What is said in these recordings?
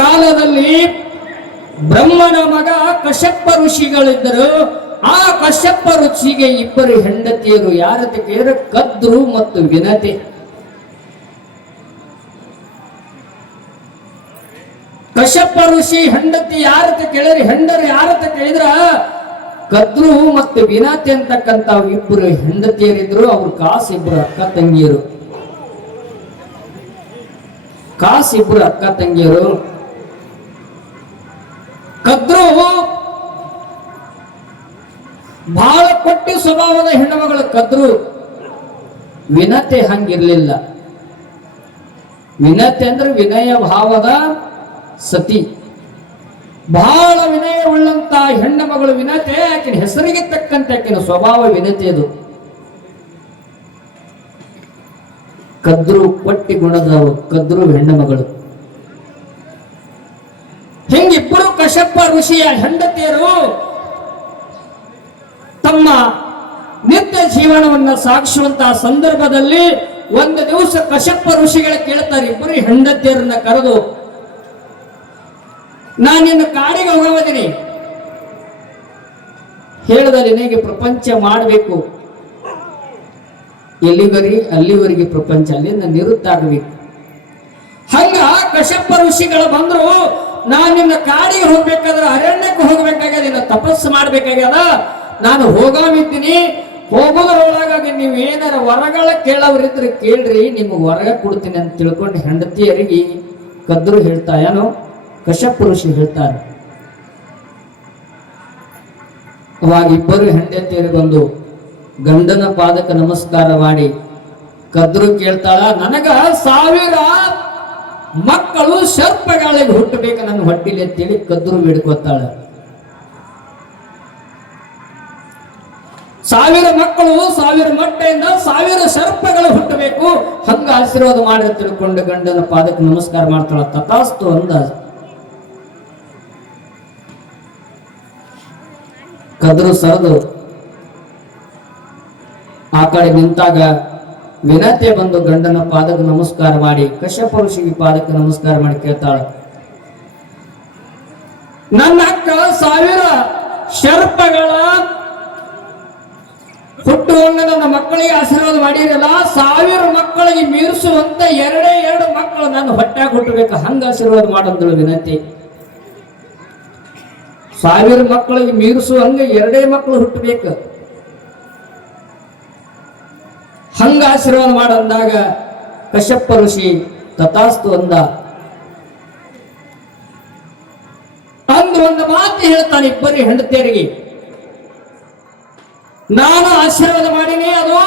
ಕಾಲದಲ್ಲಿ ಬ್ರಹ್ಮನ ಮಗ ಕಶ್ಯಪ ಋಷಿಗಳಿದ್ದರು. ಆ ಕಶ್ಯಪ ಋಷಿಗೆ ಇಬ್ಬರು ಹೆಂಡತಿಯರು. ಯಾರತೆ ಕೇಳಿದ್ರೆ ಕದ್ರು ಮತ್ತು ವಿನತೆ. ಕಶ್ಯಪ ಋಷಿ ಹೆಂಡತಿ ಯಾರತೆ ಕೇಳಿದ್ರೆ ಹೆಂಡರು ಯಾರತೆ ಕೇಳಿದ್ರ ಕದ್ರು ಮತ್ತು ವಿನತೆ ಅಂತಕ್ಕಂತ ಇಬ್ಬರು ಹೆಂಡತಿಯರಿದ್ರು. ಅವ್ರು ಇಬ್ಬರು ಅಕ್ಕ ತಂಗಿಯರು. ಇಬ್ಬರು ಅಕ್ಕ ತಂಗಿಯರು. ಕದ್ರು ಬಹಳ ಕೊಟ್ಟಿ ಸ್ವಭಾವದ ಹೆಣ್ಣುಮಗಳು ಕದ್ರು. ವಿನತೆ ಹಂಗಿರ್ಲಿಲ್ಲ. ವಿನತೆ ಅಂದ್ರೆ ವಿನಯ ಭಾವದ ಸತಿ. ಬಹಳ ವಿನಯ ಉಳ್ಳಂತ ಹೆಣ್ಣು ಮಗಳು ವಿನತೆ. ಆಕಿನ ಹೆಸರಿಗೆ ತಕ್ಕಂತೆ ಆಕಿನ ಸ್ವಭಾವ ವಿನತೆ. ಅದು ಕದ್ರು ಕೊಟ್ಟಿ ಗುಣದ ಕದ್ರು ಹೆಣ್ಣು ಮಗಳು. ಹಿಂಗಿಬ್ಬರು ಕಶ್ಯಪ ಋಷಿಯ ಹೆಂಡತಿಯರು ತಮ್ಮ ನಿತ್ಯ ಜೀವನವನ್ನ ಸಾಗಿಸುವಂತಹ ಸಂದರ್ಭದಲ್ಲಿ ಒಂದು ದಿವಸ ಕಶ್ಯಪ ಋಷಿಗಳ ಕೇಳ್ತಾರೆ ಇಬ್ಬರು ಹೆಂಡತಿಯರನ್ನ ಕರೆದು, ನಾನು ನಿನ್ನ ಕಾಡಿಗೆ ಹೋಗವದೀನಿ, ಹೇಳಿದಲ್ಲಿ ನಿನಗೆ ಪ್ರಪಂಚ ಮಾಡಬೇಕು. ಅಲ್ಲಿವರೆಗೆ ಪ್ರಪಂಚ, ಅಲ್ಲಿಂದ ನಿವೃತ್ತಾಗಬೇಕು. ಹಂಗ ಕಶ್ಯಪ ಋಷಿಗಳು ಬಂದ್ರು, ನಾನು ನಿನ್ನ ಕಾಡಿಗೆ ಹೋಗ್ಬೇಕಾದ್ರೆ ಅರಣ್ಯಕ್ಕೆ ಹೋಗ್ಬೇಕಾಗ್ಯದ, ನಿನ್ನ ತಪಸ್ಸು ಮಾಡ್ಬೇಕಾಗ್ಯದ, ನಾನು ಹೋಗಾಮಿದ್ದೀನಿ. ಹೋಗೋದ್ರೊಳಗಾಗಿ ನೀವು ಏನಾರ ವರಗಳ ಕೇಳೋರಿದ್ರೆ ಕೇಳ್ರಿ, ನಿಮ್ಗೆ ವರ ಕೊಡ್ತೀನಿ ಅಂತ ತಿಳ್ಕೊಂಡು ಹೆಂಡತಿಯರಿಗೆ ಕದ್ರು ಹೇಳ್ತಾ ಏನೋ ಕಶ್ಯಪ ಋಷಿ ಹೇಳ್ತಾರೆ. ಅವಾಗ ಇಬ್ಬರು ಹೆಂಡತಿಯರು ಬಂದು ಗಂಡನ ಪಾದಕ್ಕೆ ನಮಸ್ಕಾರ ಮಾಡಿ ಕದ್ರು ಕೇಳ್ತಾಳ, ನನಗ 1000 ಮಕ್ಕಳು ಸರ್ಪಗಾಳಿಗೆ ಹುಟ್ಟಬೇಕು ನನ್ನ ಹೊಟ್ಟಿಲಿ ಅಂತೇಳಿ ಕದ್ರು ಬೇಡ್ಕೊತಾಳ. 1000 ಮಕ್ಕಳು 1000 ಮೊಟ್ಟೆಯಿಂದ 1000 ಸರ್ಪಗಳು ಹುಟ್ಟಬೇಕು, ಹಂಗ ಆಶೀರ್ವಾದ ಮಾಡಿ ತಿಳ್ಕೊಂಡು ಗಂಡನ ಪಾದಕ್ಕೆ ನಮಸ್ಕಾರ ಮಾಡ್ತಾಳ. ತಥಾಸ್ತು ಅಂದ. ಕದ್ರು ಸರದು ಆ ಕಡೆ ನಿಂತಾಗ ವಿನತೆ ಬಂದು ಗಂಡನ ಪಾದಕ್ಕೆ ನಮಸ್ಕಾರ ಮಾಡಿ ಕಶ್ಯಪ ಋಷಿಗೆ ಪಾದಕ್ಕೆ ನಮಸ್ಕಾರ ಮಾಡಿ ಕೇಳ್ತಾಳ, ನನ್ನ ಅಕ್ಕ 1000 ಸರ್ಪಗಳ ಹುಟ್ಟುವಂಗ ನನ್ನ ಮಕ್ಕಳಿಗೆ ಆಶೀರ್ವಾದ ಮಾಡಿರಲ್ಲ, 1000 ಮಕ್ಕಳಿಗೆ ಮೀರಿಸುವಂತ 2 ಮಕ್ಕಳು ನನ್ನ ಹೊಟ್ಟಾಗ ಹುಟ್ಟಬೇಕು, ಹಂಗ ಆಶೀರ್ವಾದ ಮಾಡಂದಳು ವಿನತಿ. 1000 ಮಕ್ಕಳಿಗೆ ಮೀರಿಸುವಂಗ 2 ಮಕ್ಕಳು ಹುಟ್ಟಬೇಕು, ಹಂಗ ಆಶೀರ್ವಾದ ಮಾಡಂದಾಗ ಕಶ್ಯಪ ಋಷಿ ತಥಾಸ್ತು ಅಂದ. ಅಂದು ಒಂದು ಮಾತು ಹೇಳ್ತಾನೆ ಇಬ್ಬರಿ ಹೆಂಡತಿಯರಿಗೆ, ನಾನು ಆಶೀರ್ವಾದ ಮಾಡೀನಿ, ಅದು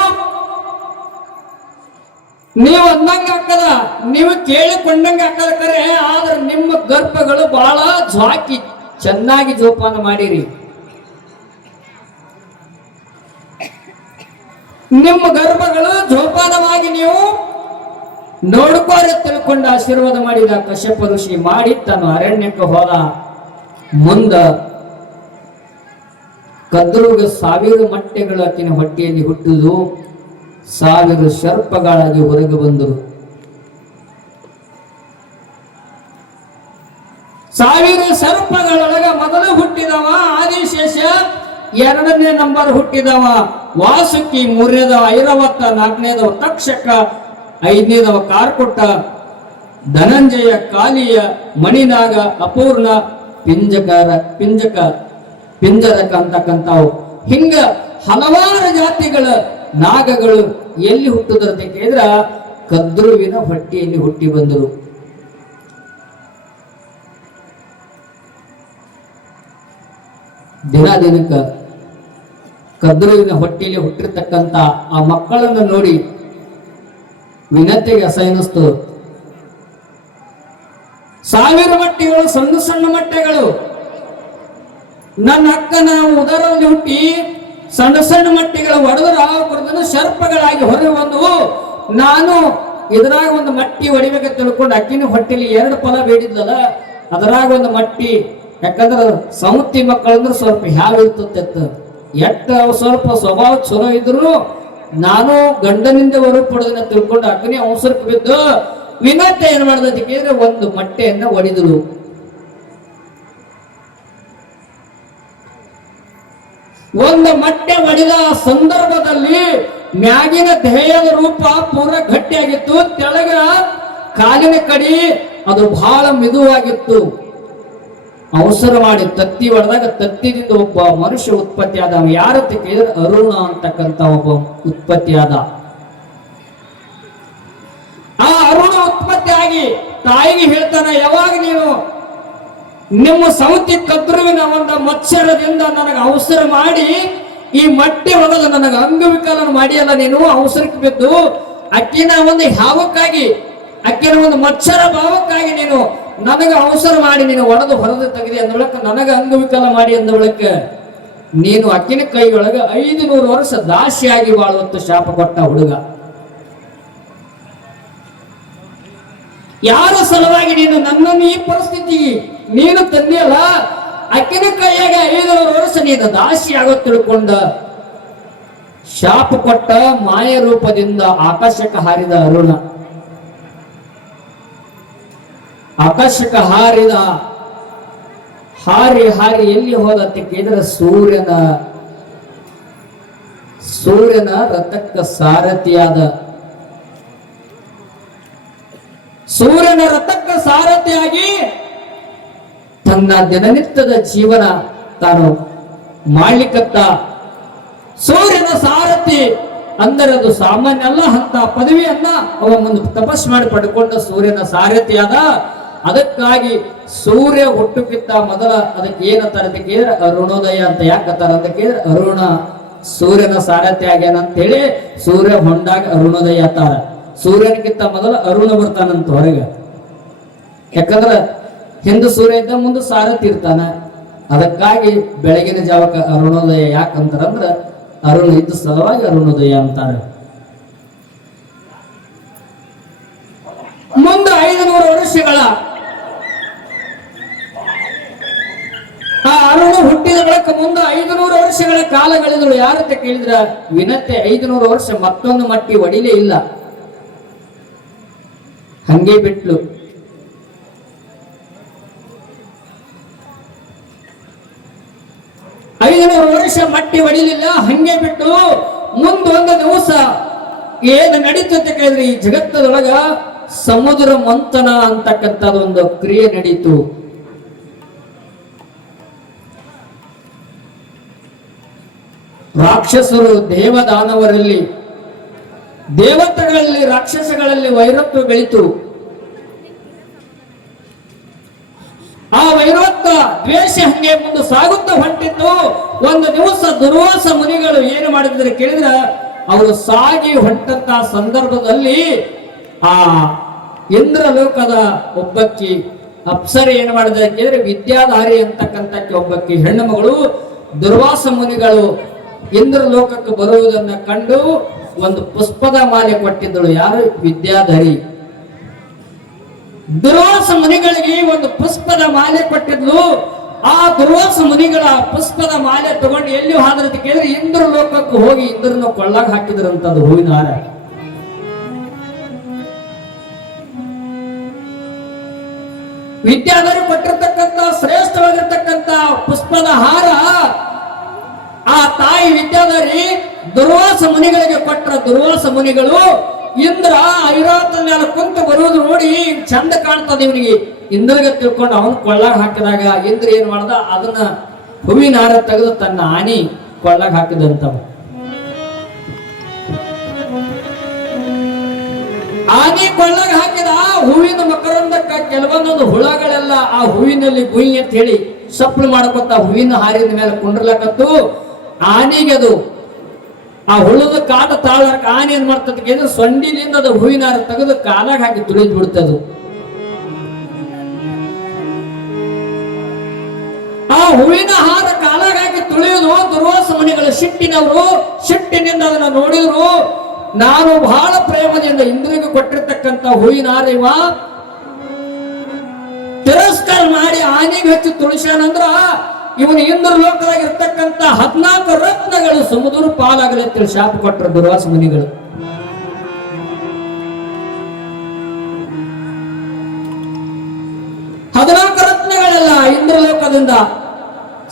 ನೀವು ಅಂದಂಗ ಹಾಕದ, ನೀವು ಕೇಳಿಕೊಂಡಂಗ ಹಾಕದ ಕರೆ, ಆದ್ರೆ ನಿಮ್ಮ ಗರ್ಭಗಳು ಬಹಳ ಜ್ವಾಕಿ ಚೆನ್ನಾಗಿ ಜೋಪಾನ ಮಾಡಿರಿ. ನಿಮ್ಮ ಗರ್ಭಗಳು ಜೋಪಾನವಾಗಿ ನೀವು ನೋಡ್ಕೋರಿ ತಿಳ್ಕೊಂಡು ಆಶೀರ್ವಾದ ಮಾಡಿದ ಕಶ್ಯಪ ಋಷಿ ಮಾಡಿ ತಾನು ಅರಣ್ಯಕ್ಕೆ ಹೋದ. ಮುಂದ ಕದ್ರುಗೆ 1000 ಮೊಟ್ಟೆಗಳು ಆಕಿನ ಹೊಟ್ಟೆಯಲ್ಲಿ ಹುಟ್ಟುದು, 1000 ಸರ್ಪಗಳಾಗಿ ಹೊರಗೆ ಬಂದರು. 1000 ಸರ್ಪಗಳೊಳಗ ಮೊದಲು ಹುಟ್ಟಿದವ ಆದಿಶೇಷ, 2ನೇ ನಂಬರ್ ಹುಟ್ಟಿದವ ವಾಸುಕಿ, 3ನೇದವ ಐರಾವತ, 4ನೇದವ ತಕ್ಷಕ, 5ನೇದವ ಕಾರ್ಕುಟ, ಧನಂಜಯ, ಕಾಲಿಯ, ಮಣಿನಾಗ, ಅಪೂರ್ಣ, ಪಿಂಜರಕ ಅಂತಕ್ಕಂಥವು. ಹಿಂಗ ಹಲವಾರು ಜಾತಿಗಳ ನಾಗಗಳು ಎಲ್ಲಿ ಹುಟ್ಟುದಂತ ಕೇಳಿದ್ರ ಕದ್ರುವಿನ ಹೊಟ್ಟೆಯಲ್ಲಿ ಹುಟ್ಟಿ ಬಂದರು. ದಿನಕ್ಕ ಕದ್ರುವಿನ ಹೊಟ್ಟೆಯಲ್ಲಿ ಹುಟ್ಟಿರ್ತಕ್ಕಂಥ ಆ ಮಕ್ಕಳನ್ನು ನೋಡಿ ವಿನತೆಗೆ ಅಸಹ್ಯನಿಸ್ತು. 1000 ಮೊಟ್ಟೆಗಳು ಸಣ್ಣ ಸಣ್ಣ ಮೊಟ್ಟೆಗಳು. ನನ್ನ ಅಕ್ಕನ ಉದರದಲ್ಲಿ ಹುಟ್ಟಿ ಸಣ್ಣ ಸಣ್ಣ ಮೊಟ್ಟೆಗಳು ಒಡೆದ್ರ ಸರ್ಪಗಳಾಗಿ ಹೊರಗೆ ಬಂದವು. ನಾನು ಇದ್ರಾಗ ಒಂದು ಮಟ್ಟಿ ಹೊಡಿಬೇಕ ತಿಳ್ಕೊಂಡು ಅಕ್ಕಿನ ಹೊಟ್ಟೆಲಿ 2 ಫಲ ಬೇಡಿದ್ಲಲ್ಲ, ಅದರಾಗ ಒಂದು ಮಟ್ಟಿ. ಯಾಕಂದ್ರೆ ಸಮುತ್ತಿ ಮಕ್ಕಳಂದ್ರೆ ಸ್ವಲ್ಪ ಇರ್ತತ್ತ, ಎಟ್ಟ ಸ್ವಲ್ಪ ಸ್ವಭಾವ ಚಲೋ ಇದ್ರು ನಾನು ಗಂಡನಿಂದ ಹೊರಗೆ ಪಡೋದನ್ನ ತಿಳ್ಕೊಂಡು ಅಗ್ನಿ ಅವಸರಕ್ಕೆ ಬಿದ್ದು ವಿನತೆ ಏನ್ ಮಾಡಿದ್ರೆ ಒಂದು ಮೊಟ್ಟೆಯನ್ನ ಒಡೆದಳು. ಒಂದು ಮೊಟ್ಟೆ ಒಡೆದ ಸಂದರ್ಭದಲ್ಲಿ ಮ್ಯಾಗಿನ ದೇಹದ ರೂಪ ಪೂರ ಗಟ್ಟಿಯಾಗಿತ್ತು, ತೆಳಗ ಕಾಲಿನ ಕಡಿ ಅದು ಬಹಳ ಮಿದುವಾಗಿತ್ತು. ಅವಸರ ಮಾಡಿ ತತ್ತಿ ಹೊಡೆದಾಗ ತತ್ತಿದಿಂದ ಒಬ್ಬ ಮನುಷ್ಯ ಉತ್ಪತ್ತಿ ಆದ. ಯಾರತ್ತ ಕೇಳಿದ್ರೆ ಅರುಣ ಅಂತಕ್ಕಂಥ ಒಬ್ಬ ಉತ್ಪತ್ತಿ ಆದ. ಆ ಅರುಣ ಉತ್ಪತ್ತಿ ಆಗಿ ತಾಯಿಗೆ ಹೇಳ್ತಾನ, ಯಾವಾಗ ನೀನು ನಿಮ್ಮ ಸೌತಿ ಕದ್ರುವಿನ ಒಂದು ಮತ್ಸರದಿಂದ ನನಗೆ ಅವಸರ ಮಾಡಿ ಈ ಮಟ್ಟೆ ಒಡೆದು ನನಗೆ ಅಂಗವಿಕಲನ ಮಾಡಿಯಲ್ಲ, ನೀನು ಅವಸರಕ್ಕೆ ಬಿದ್ದು ಅಕ್ಕಿನ ಒಂದು ಯಾವಕ್ಕಾಗಿ ಅಕ್ಕಿನ ಒಂದು ಮತ್ಸರ ಭಾವಕ್ಕಾಗಿ ನೀನು ನನಗೆ ಅವಸರ ಮಾಡಿ ನೀನು ಒಡೆದು ಹೊರದು ತೆಗೆದಿ ಅಂದೊಳಕ ನನಗೆ ಅಂಗವಿಕಲ ಮಾಡಿ ಅಂದೊಳಕ ನೀನು ಅಕ್ಕಿನ ಕೈಯೊಳಗೆ 500 ವರ್ಷ ದಾಸಿಯಾಗಿ ಬಾಳುವಂತ ಶಾಪ ಕೊಟ್ಟ ಹುಡುಗ. ಯಾರ ಸಲುವಾಗಿ ನೀನು ನನ್ನನ್ನು ಈ ಪರಿಸ್ಥಿತಿಗೆ ನೀನು ತಂದಿಯಲ್ಲ, ಅಕ್ಕಿನ ಕೈಯಾಗ 500 ವರ್ಷ ನೀನು ದಾಸಿ ಆಗೋ ತಿಳ್ಕೊಂಡ ಶಾಪ ಕೊಟ್ಟ ಮಾಯ ರೂಪದಿಂದ ಆಕಾಶಕ್ಕೆ ಹಾರಿದ ಅರುಣ. ಆಕಾಶಕ್ಕೆ ಹಾರಿ ಹಾರಿ ಎಲ್ಲಿ ಹೋದಂತೆ ಕೇಳಿದ್ರೆ ಸೂರ್ಯನ ರಥಕ್ಕೆ ಸಾರಥಿಯಾದ. ಸೂರ್ಯನ ರಥಕ್ಕೆ ಸಾರಥಿಯಾಗಿ ತನ್ನ ದಿನನಿತ್ಯದ ಜೀವನ ತಾನು ಮಾಡ್ಲಿಕ್ಕತ್ತ. ಸೂರ್ಯನ ಸಾರಥಿ ಅಂದರೆ ಅದು ಸಾಮಾನ್ಯ ಅಲ್ಲ, ಅಂತ ಪದವಿಯನ್ನ ಅವ ಮುಂದೆ ತಪಸ್ ಮಾಡಿ ಪಡ್ಕೊಂಡ ಸೂರ್ಯನ ಸಾರಥಿಯಾದ. ಅದಕ್ಕಾಗಿ ಸೂರ್ಯ ಹುಟ್ಟುಕ್ಕಿಂತ ಮೊದಲ ಅದಕ್ಕೆ ಏನಂತಾರೆ ಅಂತ ಕೇಳಿದ್ರೆ ಅರುಣೋದಯ ಅಂತ. ಯಾಕಂತಾರ ಅಂತ ಕೇಳಿದ್ರೆ ಅರುಣ ಸೂರ್ಯನ ಸಾರಥಿ ಆಗ್ಯಾನಂತ ಹೇಳಿ ಸೂರ್ಯ ಹೊಂಡಾಗ ಅರುಣೋದಯ ಅಂತಾರ. ಸೂರ್ಯನಕ್ಕಿಂತ ಮೊದಲ ಅರುಣ ಬರ್ತಾನಂತ ಹೊರಗೆ. ಯಾಕಂದ್ರ ಹಿಂದೆ ಸೂರ್ಯ ಇದ್ದ ಮುಂದೆ ಸಾರಥಿ ಇರ್ತಾನ. ಅದಕ್ಕಾಗಿ ಬೆಳಗಿನ ಜಾವಕ್ಕೆ ಅರುಣೋದಯ ಯಾಕಂತಾರಂದ್ರ ಅರುಣ ಇದ್ದ ಸಲುವಾಗಿ ಅರುಣೋದಯ ಅಂತಾರೆ. ಮುಂದೆ 500 ವರ್ಷಗಳ ಆ ಅರುಣ ಹುಟ್ಟಿದ ಬಳಿಕ ಮುಂದೆ 500 ವರ್ಷಗಳ ಕಾಲಗಳಿದಳು. ಯಾರಂತ ಕೇಳಿದ್ರ ವಿನತೆ 500 ವರ್ಷ ಮತ್ತೊಂದು ಮಟ್ಟಿ ಒಡಿಲೇ ಇಲ್ಲ, ಹಂಗೆ ಬಿಟ್ಲು. ವರ್ಷ ಮಟ್ಟಿ ಹೊಡಿಲಿಲ್ಲ, ಹಂಗೆ ಬಿಟ್ಟು ಮುಂದೊಂದು ದಿವಸ ಏನು ನಡೀತು ಅಂತ ಕೇಳಿದ್ರೆ ಈ ಜಗತ್ತದೊಳಗ ಸಮುದ್ರ ಮಂಥನ ಅಂತಕ್ಕಂಥದ್ದು ಒಂದು ಕ್ರಿಯೆ ನಡೀತು. ರಾಕ್ಷಸರು ದೇವದಾನವರಲ್ಲಿ, ದೇವತೆಗಳಲ್ಲಿ ರಾಕ್ಷಸಗಳಲ್ಲಿ ವೈರತ್ವ ಬೆಳೀತು. ಆ ವೈರತ್ವ ದ್ವೇಷ ಹಂಗೆ ಮುಂದೆ ಸಾಗುತ್ತಾ ಹೊಂಟಿತ್ತು. ಒಂದು ದಿವಸ ದುರ್ವಾಸ ಮುನಿಗಳು ಏನು ಮಾಡಿದ್ರೆ ಕೇಳಿದ್ರ ಅವರು ಸಾಗಿ ಹೊಂಟಂತ ಸಂದರ್ಭದಲ್ಲಿ ಆ ಇಂದ್ರಲೋಕದ ಒಬ್ಬಕ್ಕಿ ಅಪ್ಸರೆ ಏನು ಮಾಡಿದ್ರೆ ಕೇಳಿದ್ರೆ ವಿದ್ಯಾಧಾರಿ ಅಂತಕ್ಕಂಥ ಒಬ್ಬಕ್ಕಿ ಹೆಣ್ಣು ಮಗಳು ದುರ್ವಾಸ ಮುನಿಗಳು ಇಂದ್ರಲೋಕಕ್ಕೆ ಬರುವುದನ್ನ ಕಂಡು ಒಂದು ಪುಷ್ಪದ ಮಾಲೆ ಕೊಟ್ಟಿದ್ದಳು. ಯಾರು? ವಿದ್ಯಾಧರಿ. ದುರ್ವಾಸ ಮುನಿಗಳಿಗೆ ಒಂದು ಪುಷ್ಪದ ಮಾಲೆ ಕೊಟ್ಟಿದ್ಲು. ಆ ದುರ್ವಾಸ ಮುನಿಗಳ ಪುಷ್ಪದ ಮಾಲೆ ತಗೊಂಡು ಎಲ್ಲಿ ಹಾದ್ರಂತ ಕೇಳಿದ್ರೆ ಇಂದ್ರ ಲೋಕಕ್ಕೆ ಹೋಗಿ ಇಂದ್ರನ ಕೊಳ್ಳಾಗ ಹಾಕಿದ್ರಂತದ್ದು ಹೂವಿನ ಹಾರ. ವಿದ್ಯಾಧರಿ ಕೊಟ್ಟಿರ್ತಕ್ಕಂಥ ಶ್ರೇಷ್ಠವಾಗಿರ್ತಕ್ಕಂಥ ಪುಷ್ಪದ ಹಾರ ಆ ತಾಯಿ ವಿದ್ಯಾಧರಿ ದುರ್ವಾಸ ಮುನಿಗಳಿಗೆ ಕೊಟ್ಟರ. ದುರ್ವಾಸ ಮುನಿಗಳು ಇಂದ್ರ ಐರಾವತ ಮೇಲೆ ಕುಂತು ಬರುವುದು ನೋಡಿ ಚಂದ ಕಾಣ್ತದೆ ಇವನಿಗೆ, ಇಂದ್ರಗೆ ತಿಳ್ಕೊಂಡು ಅವನು ಕೊಳ್ಳಾಗ ಹಾಕಿದಾಗ ಇಂದ್ರ ಏನ್ ಮಾಡ್ದ, ಅದನ್ನ ಹೂವಿನ ಹಾರ ತೆಗೆದು ತನ್ನ ಆನಿ ಕೊಳ್ಳಾಗ ಹಾಕಿದಂತ. ಆನಿ ಕೊಳ್ಳಾಗ ಹಾಕಿದ ಹೂವಿನ ಮಕರಂದಕ್ಕ ಕೆಲವೊಂದೊಂದು ಹುಳಗಳೆಲ್ಲ ಆ ಹೂವಿನಲ್ಲಿ ಗುಯಿ ಅಂತ ಹೇಳಿ ಸಪ್ಪಳು ಮಾಡ್ಕೊತ ಹೂವಿನ ಹಾರಿನ ಮೇಲೆ ಕುಂಡ್ರಲಕತ್ತು. ಆನಿಗೆ ಅದು ಆ ಹುಳದ ಕಾಟ ತಾಳಕ ಆನೆ ಏನ್ ಮಾಡ್ತದ ಕೇಳಿದ್ರೆ ಸೊಂಡಿಲಿಂದ ಅದು ಹೂವಿನ ಹಾರ ತೆಗೆದು ಕಾಲಾಗ ಹಾಕಿ ತುಳಿದು ಬಿಡ್ತದು. ಆ ಹೂವಿನ ಹಾರ ಕಾಲಾಗ ಹಾಕಿ ತುಳಿಯುವುದು ದುರ್ವಾಸ ಮುನಿಗಳ ಸಿಟ್ಟಿನವರು. ಸಿಟ್ಟಿನಿಂದ ಅದನ್ನ ನೋಡಿದ್ರು. ನಾನು ಬಹಳ ಪ್ರೇಮದಿಂದ ಇಂದ್ರಿಗೆ ಕೊಟ್ಟಿರ್ತಕ್ಕಂಥ ಹೂವಿನ ಹಾರ ಇವ ತಿರಸ್ಕಾರ ಮಾಡಿ ಆನೆಗೆ ಹಚ್ಚಿ ತುಳಿಸ್ಯಾನಂದ್ರ ಇವನು ಇಂದ್ರ ಲೋಕದಾಗ ಇರ್ತಕ್ಕಂಥ 14 ರತ್ನಗಳು ಸಮುದ್ರ ಪಾಲಾಗಲಿ ಅಂತೇಳಿ ಶಾಪ ಕೊಟ್ಟರು ದುರ್ವಾಸ ಮುನಿಗಳು. 14 ರತ್ನಗಳೆಲ್ಲ ಇಂದ್ರಲೋಕದಿಂದ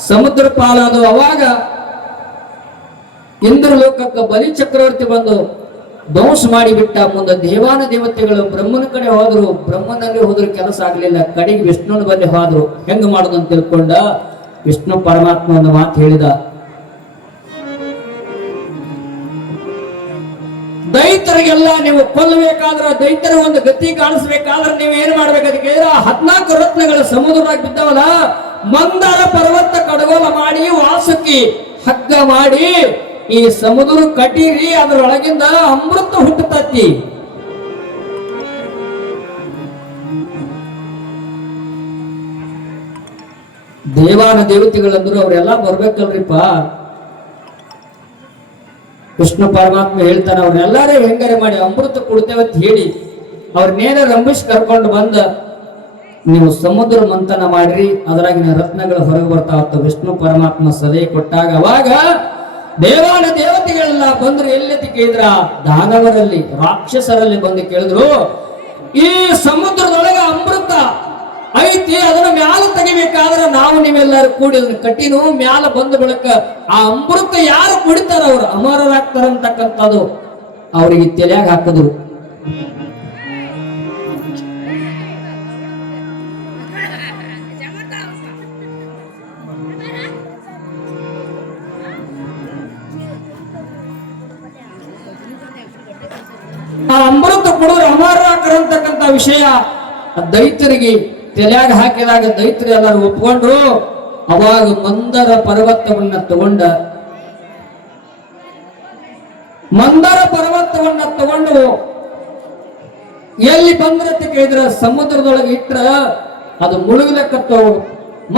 ಸಮುದ್ರ ಪಾಲಾದು. ಅವಾಗ ಇಂದ್ರಲೋಕಕ್ಕೆ ಬಲಿ ಚಕ್ರವರ್ತಿ ಬಂದು ಧ್ವಂಸ ಮಾಡಿಬಿಟ್ಟ. ಮುಂದೆ ದೇವಾನ ದೇವತೆಗಳು ಬ್ರಹ್ಮನ ಕಡೆ ಹೋದ್ರು, ಬ್ರಹ್ಮನಲ್ಲಿ ಹೋದ್ರು ಕೆಲಸ ಆಗ್ಲಿಲ್ಲ. ಕಡೆಗೆ ವಿಷ್ಣುನ ಬಳಿ ಹೋದ್ರು. ಹೆಂಗ್ ಮಾಡುದು ಅಂತ ತಿಳ್ಕೊಂಡ ವಿಷ್ಣು ಪರಮಾತ್ಮ ಒಂದು ಮಾತು ಹೇಳಿದ, ದೈತರಿಗೆಲ್ಲ ನೀವು ಕೊಲ್ಲಬೇಕಾದ್ರೆ, ದೈತರ ಒಂದು ಗತಿ ಕಾಣಿಸ್ಬೇಕಾದ್ರೆ ನೀವು ಏನ್ ಮಾಡ್ಬೇಕು ಅದಕ್ಕೆ 14 ರತ್ನಗಳ ಸಮುದ್ರವಾಗಿ ಬಿದ್ದವಲ್ಲ, ಮಂದಾರ ಪರ್ವತ ಕಡಗೋಲ ಮಾಡಿ ವಾಸುಕಿ ಹಗ್ಗ ಮಾಡಿ ಈ ಸಮುದ್ರ ಕಟೀರಿ, ಅದರೊಳಗಿಂದ ಅಮೃತ ಹುಟ್ಟುತ್ತಿ. ದೇವಾನ ದೇವತೆಗಳಂದ್ರು ಅವರೆಲ್ಲ ಬರ್ಬೇಕಲ್ರಿಪ್ಪ. ವಿಷ್ಣು ಪರಮಾತ್ಮ ಹೇಳ್ತಾನೆ, ಅವ್ರನ್ನೆಲ್ಲಾರೇ ಹೆಂಗಾರೆ ಮಾಡಿ ಅಮೃತ ಕೊಡ್ತೇವತ್ ಹೇಳಿ ಅವ್ರನ್ನೇನ ರಂಭಿಸಿ ಕರ್ಕೊಂಡು ಬಂದ ನೀವು ಸಮುದ್ರ ಮಂಥನ ಮಾಡ್ರಿ, ಅದರಾಗಿನ ರತ್ನಗಳು ಹೊರಗೆ ಬರ್ತಾವತ್ತ. ವಿಷ್ಣು ಪರಮಾತ್ಮ ಸಲಹೆ ಕೊಟ್ಟಾಗ ಅವಾಗ ದೇವಾನ ದೇವತೆಗಳೆಲ್ಲ ಬಂದ್ರು. ಎಲ್ಲೆತ್ತಿ ಕೇಳಿದ್ರ? ದಾನವರಲ್ಲಿ, ರಾಕ್ಷಸರಲ್ಲಿ ಬಂದು ಕೇಳಿದ್ರು, ಈ ಸಮುದ್ರದೊಳಗೆ ಅಮೃತ ಐತಿ, ಅದನ್ನ ಮ್ಯಾಲ ತೆಗಿಬೇಕಾದ್ರೆ ನಾವು ನೀವೆಲ್ಲರೂ ಕೂಡಿ ಅದನ್ನ ಕಟ್ಟಿನು ಮ್ಯಾಲ ಬಂದ ಬಳಿಕ ಆ ಅಮೃತ ಯಾರು ಕುಡಿತಾರ ಅವ್ರು ಅಮರರಾಗ್ತಾರ ಅಂತಕ್ಕಂಥದ್ದು ಅವರಿಗೆ ತಲೆಯಾಗ ಹಾಕಿದ್ರು. ಆ ಅಮೃತ ಕುಡಿದ್ರೆ ಅಮರರಾಗ್ತಾರಂತಕ್ಕಂಥ ವಿಷಯ ದೈತ್ಯರಿಗೆ ತಲೆಯಾಗ ಹಾಕಿದಾಗ ದೈತ್ಯರು ಎಲ್ಲರೂ ಒಪ್ಕೊಂಡ್ರು. ಅವಾಗ ಮಂದರ ಪರ್ವತವನ್ನ ತಗೊಂಡ, ಮಂದರ ಪರ್ವತವನ್ನ ತಗೊಂಡು ಎಲ್ಲಿ ಬಂದ್ರತ ಕೇಳಿದ್ರ ಸಮುದ್ರದೊಳಗೆ ಇಟ್ರ ಅದು ಮುಳುಗಲಕ್ಕತ್ತು.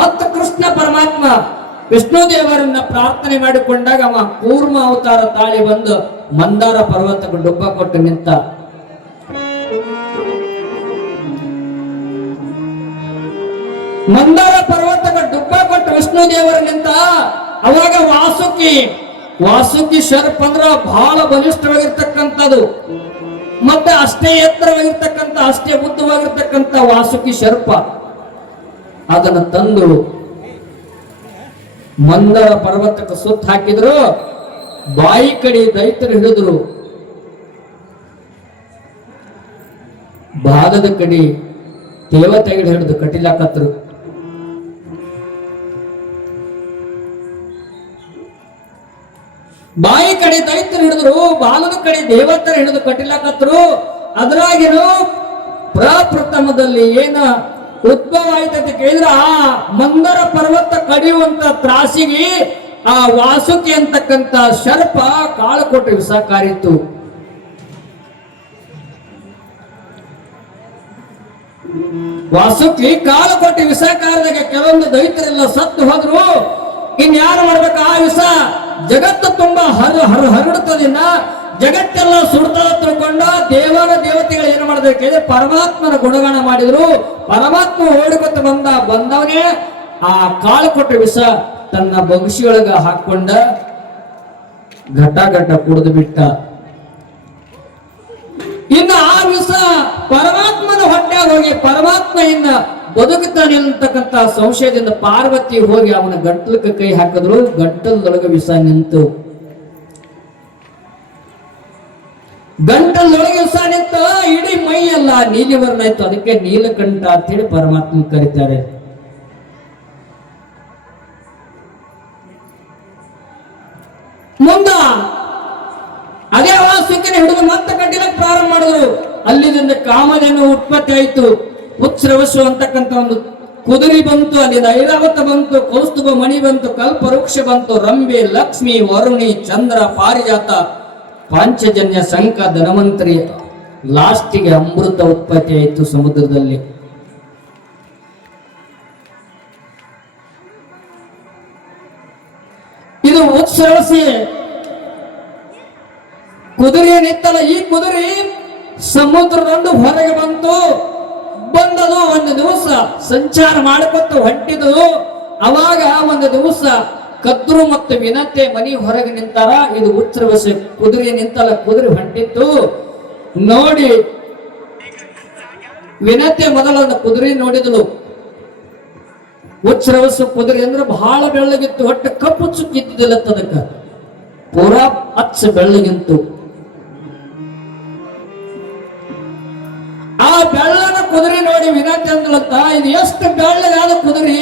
ಮತ್ತ ಕೃಷ್ಣ ಪರಮಾತ್ಮ ವಿಷ್ಣು ದೇವರನ್ನ ಪ್ರಾರ್ಥನೆ ಮಾಡಿಕೊಂಡಾಗ ಅವ ಕೂರ್ಮ ಅವತಾರ ತಾಳಿ ಬಂದು ಮಂದಾರ ಪರ್ವತಕ್ಕೆ ಡುಬ್ಬ ಕೊಟ್ಟು ನಿಂತ. ಮಂದಾರ ಪರ್ವತಕ್ಕೆ ಡುಬ್ಬ ಕೊಟ್ಟು ವಿಷ್ಣು ದೇವರ ನಿಂತ. ಅವಾಗ ವಾಸುಕಿ ಶರ್ಪ್ ಅಂದ್ರ ಬಹಳ ಬಲಿಷ್ಠವಾಗಿರ್ತಕ್ಕಂಥದ್ದು, ಮತ್ತೆ ಅಷ್ಟೇ ಎತ್ತರವಾಗಿರ್ತಕ್ಕಂಥ, ಅಷ್ಟೇ ಉದ್ದವಾಗಿರ್ತಕ್ಕಂಥ ವಾಸುಕಿ ಶರ್ಪ ಅದನ್ನು ತಂದು ಮಂದರ ಪರ್ವತಕ್ಕೆ ಸುತ್ತ ಹಾಕಿದ್ರು. ಬಾಯಿ ಕಡಿ ದೈತ್ಯರು ಹಿಡಿದ್ರು, ಬಾದದ ಕಡಿ ದೇವತೆಗಳು ಹಿಡಿದು ಕಟ್ಟಿಲಾಕತ್ರು. ಬಾಯಿ ಕಡೆ ದೈತ್ಯರು ಹಿಡಿದ್ರು, ಬಾಲದ ಕಡೆ ದೇವತರ ಹಿಡಿದು ಕಟ್ಟಿಲಾಕತ್ರು. ಅದ್ರಾಗೇನು ಪ್ರಪ್ರಥಮದಲ್ಲಿ ಏನ ಉದ್ಭವ ಆಯ್ತಂತ ಕೇಳಿದ್ರ ಆ ಮಂದರ ಪರ್ವತ ಕಡಿಯುವಂತ ತ್ರಾಸಿಗೆ ಆ ವಾಸುಕಿ ಅಂತಕ್ಕಂಥ ಶರ್ಪ ಕಾಳು ಕೊಟ್ಟು ವಿಷಕಾರಿತ್ತು. ವಾಸುಕಿ ಕಾಳು ಕೊಟ್ಟು ವಿಷಕಾರದಾಗ ಕೆಲವೊಂದು ದೈತ್ಯರೆಲ್ಲ ಸತ್ತು ಹೋದ್ರು. ಇನ್ಯಾರು ಮಾಡ್ಬೇಕು? ಆ ವಿಷ ಜಗತ್ತು ತುಂಬಾ ಹರಡುತ್ತದಿನ್ನ ಜಗತ್ತೆಲ್ಲ ಸುಡ್ತದ ತಿಳ್ಕೊಂಡ ದೇವರ ದೇವತೆಗಳು ಏನು ಮಾಡಿದ್ರು ಕೇಳಿದ್ರೆ ಪರಮಾತ್ಮನ ಗುಣಗಾನ ಮಾಡಿದ್ರು. ಪರಮಾತ್ಮ ಓಡಿಕೊತ ಬಂದವನೇ ಆ ಕಾಳು ಕೊಟ್ಟ ವಿಷ ತನ್ನ ಬಗ್ಸಿಯೊಳಗ ಹಾಕೊಂಡ ಘಟ ಕುಡಿದು ಬಿಟ್ಟ. ಇನ್ನು ಆ ವಿಷ ಪರಮಾತ್ಮನ ಹೊಟ್ಟೆ ಹೋಗಿ ಪರಮಾತ್ಮ ಇನ್ನ ಬದುಕುತ್ತಾನೆ ಅಂತಕ್ಕಂಥ ಸಂಶಯದಿಂದ ಪಾರ್ವತಿ ಹೋಗಿ ಅವನ ಗಂಟಲಕ್ಕೆ ಕೈ ಹಾಕಿದ್ರು. ಗಂಟಲದೊಳಗೆ ವಿಷ ನಿಂತು, ಗಂಟಲದೊಳಗೆ ವಿಷ ನಿಂತು ಇಡೀ ಮೈ ಎಲ್ಲ ನೀಲಿವರ್ಣ ಆಯ್ತು. ಅದಕ್ಕೆ ನೀಲಕಂಠ ಅಂತೇಳಿ ಪರಮಾತ್ಮ ಕರೀತಾರೆ. ಮುಂದ ಅದೇ ವಾಸುಕಿನ ಹಿಡಿದು ಮತ್ತೆ ಕಟ್ಟಿಲಕ್ಕೆ ಪ್ರಾರಂಭ ಮಾಡಿದ್ರು. ಅಲ್ಲಿಂದ ಕಾಮಧೇನು ಉತ್ಪತ್ತಿ ಆಯ್ತು. ಉತ್ಸ್ರವಸ್ಸು ಅಂತಕ್ಕಂಥ ಒಂದು ಕುದುರೆ ಬಂತು, ಅಲ್ಲಿಂದ ಐರಾವತ ಬಂತು, ಕೌಸ್ತುಭ ಮಣಿ ಬಂತು, ಕಲ್ಪವೃಕ್ಷ ಬಂತು, ರಂಬೆ, ಲಕ್ಷ್ಮಿ, ವರುಣಿ, ಚಂದ್ರ, ಪಾರಿಜಾತ, ಪಾಂಚಜನ್ಯ, ಶಂಖ, ಧನವಂತರಿ, ಲಾಸ್ಟಿಗೆ ಅಮೃತ ಉತ್ಪತ್ತಿ ಆಯಿತು ಸಮುದ್ರದಲ್ಲಿ. ಇದು ಉತ್ಸವಸಿ ಕುದುರೆ ನಿತ್ತಲ್ಲ, ಈ ಕುದುರೆ ಸಮುದ್ರದಂದು ಹೊರಗೆ ಬಂದದು. ಒಂದು ದಿವಸ ಸಂಚಾರ ಮಾಡ್ಕೊತ ಹೊಂಟಿದು. ಅವಾಗ ಒಂದು ದಿವಸ ಕದ್ರು ಮತ್ತು ವಿನತೆ ಮನಿ ಹೊರಗೆ ನಿಂತಾರ. ಇದು ಉತ್ಸವಸಿ ಕುದುರೆ ನಿಂತಲ್ಲ, ಕುದುರೆ ಹೊಂಟಿತ್ತು. ನೋಡಿ ವಿನತೆ ಮೊದಲೊಂದು ಕುದುರೆ ನೋಡಿದಳು. ಉಚ್ಛ್ರವಸ ಕುದುರೆ ಅಂದ್ರೆ ಬಹಳ ಬೆಳ್ಳಗಿತ್ತು, ಒಟ್ಟು ಕಪ್ಪು ಚುಕ್ಕಿದ್ದಿಲ್ಲ ಅದಕ್ಕ, ಪೂರಾ ಅಚ್ಚ ಬೆಳ್ಳಗಿಂತು. ಆ ಬೆಳ್ಳನ ಕುದುರೆ ನೋಡಿ ವಿನಂತಿ ಅಂದ್ಲಂತ, ಇದು ಎಷ್ಟು ಬೆಳ್ಳಗಾದ ಕುದುರೆ,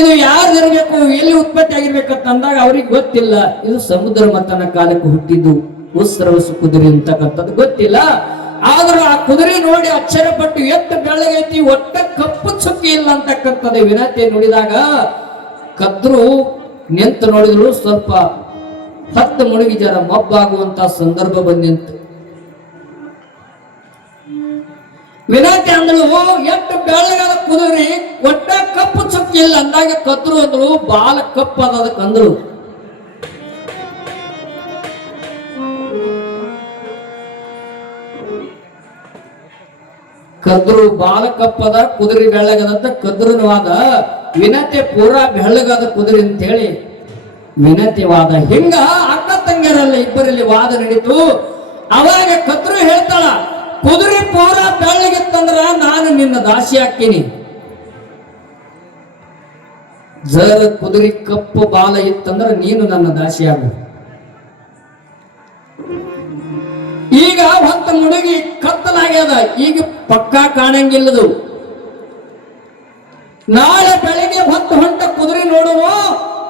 ಇದು ಯಾರ್ದಿರ್ಬೇಕು, ಎಲ್ಲಿ ಉತ್ಪತ್ತಿ ಆಗಿರ್ಬೇಕಂತ ಅಂದಾಗ ಅವ್ರಿಗೆ ಗೊತ್ತಿಲ್ಲ. ಇದು ಸಮುದ್ರ ಮಥನ ಕಾಲಕ್ಕೆ ಹುಟ್ಟಿದ್ದು ಉಸ್ರವಸ ಕುದುರೆ ಅಂತಕ್ಕಂಥದ್ದು ಗೊತ್ತಿಲ್ಲ. ಆದ್ರೂ ಆ ಕುದುರೆ ನೋಡಿ ಅಚ್ಚರಪಟ್ಟು ಎಷ್ಟು ಬೆಳ್ಳಗೈತಿ, ಒಟ್ಟ ಕಪ್ಪು ಚುಕ್ಕಿ ಇಲ್ಲ ಅಂತಕ್ಕಂಥದ್ದು ವಿನಂತಿ ನುಡಿದಾಗ ಕದ್ರು ನಿಂತು ನೋಡಿದ್ರು. ಸ್ವಲ್ಪ ಹತ್ತು ಮುಳುಗಿ ಜರ ಮಬ್ಬಾಗುವಂತ ಸಂದರ್ಭ ಬಂದಿತ್ತು. ವಿನಂತಿ ಅಂದಳು, ಎಷ್ಟು ಬೆಳ್ಳಗಾದ ಕುದುರೆ, ಒಟ್ಟ ಕಪ್ಪು ಚುಕ್ಕಿ ಇಲ್ಲ ಅಂದಾಗ ಕದ್ರು ಅಂದಳು, ಬಾಲ ಕಪ್ಪದ ಕಂದಳು. ಕದ್ರು ಬಾಲ ಕಪ್ಪದ ಕುದುರೆ ಬೆಳ್ಳಗದಂತ ಕದ್ರುನವಾದ, ವಿನಂತಿ ಪೂರಾ ಬೆಳ್ಳಗಾದ ಕುದುರೆ ಅಂತ ಹೇಳಿ ವಿನಂತಿ ವಾದ. ಹಿಂಗ ಅಕ್ಕ ತಂಗಿಯರಲ್ಲ ಇಬ್ಬರಲ್ಲಿ ವಾದ ನಡೀತು. ಅವಾಗ ಕದ್ರು ಹೇಳ್ತಾಳ, ಕುದುರೆ ಪೂರಾ ಬೆಳ್ಳಗಿತ್ತಂದ್ರ ನಾನು ನಿನ್ನ ದಾಸಿ ಹಾಕ್ತೀನಿ, ಜರ ಕುದುರೆ ಕಪ್ಪು ಬಾಲ ಇತ್ತಂದ್ರ ನೀನು ನನ್ನ ದಾಸಿ ಆಗು. ಈಗ ಹೊತ್ತ ಮುಡುಗಿ ಕತ್ತಲಾಗ್ಯದ, ಈಗ ಪಕ್ಕ ಕಾಣಂಗಿಲ್ಲದು. ನಾಳೆ ಬೆಳಿಗ್ಗೆ ಹೊತ್ತು ಹೊಂಟ ಕುದುರೆ ನೋಡುವ,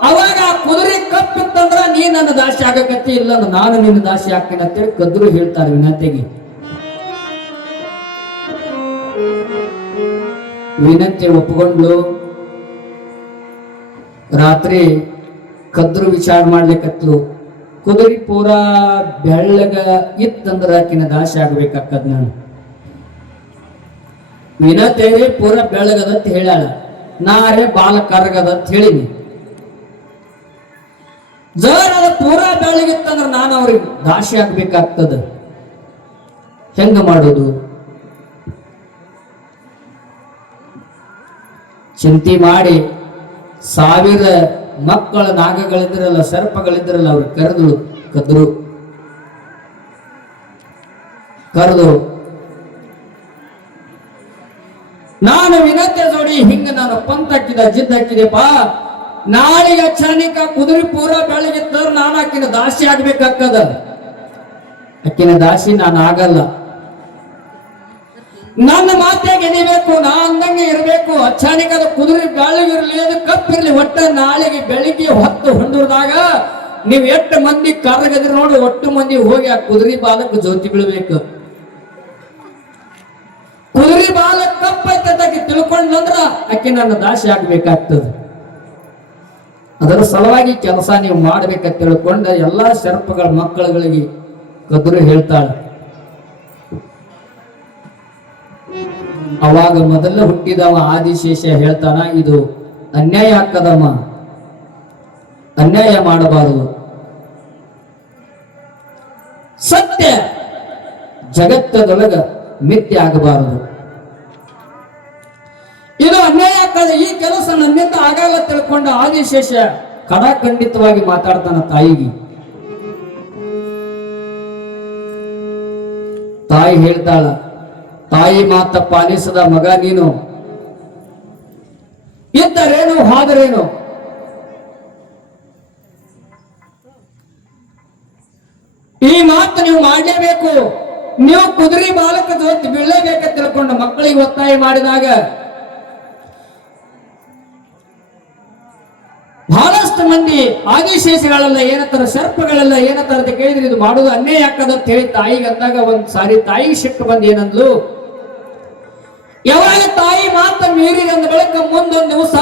ಅವಾಗ ಆ ಕುದುರೆ ಕಪ್ಪಿತ್ತಂದ್ರ ನೀ ನನ್ನ ದಾಸಿ ಆಗಕತ್ತಿ, ಇಲ್ಲ ನಾನು ನಿನ್ನ ದಾಸಿ ಹಾಕ್ತೀನಿ ಅಂತೇಳಿ ಕದ್ರು ಹೇಳ್ತಾರೆ ವಿನಂತಿಗೆ. ವಿನಂತಿ ಒಪ್ಪಿಕೊಂಡ್ಲು. ರಾತ್ರಿ ಕದ್ರು ವಿಚಾರ ಮಾಡ್ಲಿಕ್ಕತ್ಲು, ಕುದುರೆ ಪೂರಾ ಬೆಳ್ಳಗ ಇತ್ತಂದ್ರ ಆಕಿನ ದಾಸಿ ಆಗ್ಬೇಕಾಕದ್ ನಾನು. ವಿನಂತಿಯರೇ ಪೂರಾ ಬೆಳ್ಳಗದಂತ ಹೇಳ್ಯಾಳ, ನಾರೇ ಬಾಲ ಕರಗದಂತ ಹೇಳಿನಿ. ಜರ ಅದ ಪೂರಾ ಬೆಳ್ಳಗಿತ್ತಂದ್ರ ನಾನು ಅವ್ರಿಗೆ ದಾಸಿ ಆಗ್ಬೇಕಾಗ್ತದ, ಹೆಂಗ ಮಾಡೋದು? ಚಿಂತೆ ಮಾಡಿ 1000 ಮಕ್ಕಳ ನಾಗಗಳಿದ್ರಲ್ಲ, ಸರ್ಪಗಳಿದ್ರಲ್ಲ, ಅವ್ರು ಕರೆದಳು. ಕರೆದು ನಾನು ವಿನಂತಿ ಜೋಡಿ ಹಿಂಗ ನಾನು ಪಂತ್ ಹಾಕಿದ ಜಿದ್ ಹಾಕಿದೆಪ್ಪ, ನಾಳೆಗೆ ಅಚಾನಿಕ ಕುದುರೆ ಪೂರಾ ಬೆಳಗಿತ್ತಂದ್ರೆ ನಾನು ಆಕಿನ ದಾಸಿ ಆಗ್ಬೇಕಾಗ್ತದ, ಆಕಿನ ದಾಸಿ ನಾನು ಆಗಲ್ಲ. ನನ್ನ ಮಾತಿಗೆ ಎದಿಬೇಕು, ನಾ ಅಂದಂಗೆ ಇರಬೇಕು. ಅಚಾನಿಕದ ಕುದುರೆ ಬೆಳಗಿರ್ಲಿ, ಅದು ಕಪ್ಪಿರ್ಲಿ, ಒಟ್ಟ ನಾಳೆಗೆ ಬೆಳಿಗ್ಗೆ ಹೊತ್ತು ಹೊಂದಿದಾಗ ನೀವು ಎಷ್ಟು ಮಂದಿ ಕರ್ರಗದ್ರಿ ನೋಡಿ, ಒಟ್ಟು ಮಂದಿ ಹೋಗಿ ಆ ಕುದುರೆ ಬಾಲಕ್ಕೆ ಜ್ಯೋತಿ ಬೀಳ್ಬೇಕು. ಕುದುರೆ ಬಾಲ ಕಪ್ಪೈತಾಕಿ ತಿಳ್ಕೊಂಡ್ಲಂದ್ರ ಆಕೆ ನನ್ನ ದಾಸಿ ಆಗ್ಬೇಕಾಗ್ತದೆ. ಅದರ ಸಲುವಾಗಿ ಕೆಲಸ ನೀವು ಮಾಡ್ಬೇಕಂತ ತಿಳ್ಕೊಂಡ ಎಲ್ಲಾ ಸರ್ಪಗಳ ಮಕ್ಕಳುಗಳಿಗೆ ಕದ್ರು ಹೇಳ್ತಾಳೆ. ಅವಾಗ ಮೊದಲ ಹುಟ್ಟಿದವ ಆದಿಶೇಷ ಹೇಳ್ತಾನ, ಇದು ಅನ್ಯಾಯ ಹಾಕದಮ್ಮ, ಅನ್ಯಾಯ ಮಾಡಬಾರದು. ಸತ್ಯ ಜಗತ್ತದೊಳಗ ಮಿಥ್ಯೆ ಆಗಬಾರದು. ಇದು ಅನ್ಯಾಯ ಆಗ್ತದ, ಈ ಕೆಲಸ ನನ್ನಿಂದ ಆಗಲ್ಲ ತಿಳ್ಕೊಂಡ ಆದಿಶೇಷ ಖಡಾಖಂಡಿತವಾಗಿ ಮಾತಾಡ್ತಾನ ತಾಯಿಗೆ. ತಾಯಿ ಹೇಳ್ತಾಳ, ತಾಯಿ ಮಾತ ಪಾಲಿಸದ ಮಗ ನೀನು, ಇದ್ದರೇನು ಹಾದರೇನು, ಈ ಮಾತು ನೀವು ಮಾಡಲೇಬೇಕು. ನೀವು ಕುದುರೆ ಬಾಲಕ ಜೊತೆ ಬೀಳಲೇಬೇಕಂತ ತಿಳ್ಕೊಂಡು ಮಕ್ಕಳಿಗೆ ಒತ್ತಾಯ ಮಾಡಿದಾಗ ಬಹಳಷ್ಟು ಮಂದಿ ಆದಿಶೇಷಗಳೆಲ್ಲ ಏನತ್ತರ, ಸರ್ಪಗಳೆಲ್ಲ ಏನತ್ತರ ಅಂತ ಕೇಳಿದ್ರೆ ಇದು ಮಾಡೋದು ಅನ್ಯಾಯ ಆಗ್ತದಂತ ಹೇಳಿ ತಾಯಿಗೆ ಅಂದಾಗ ಒಂದ್ ಸಾರಿ ತಾಯಿಗೆ ಸಿಟ್ಟು ಬಂದು ಏನಂದ್ಲು, ಯಾವಾಗ ತಾಯಿ ಮಾತ ಮೀರಿ ಅಂದ ಬಳಿಕ ಮುಂದೊಂದು ದಿವಸ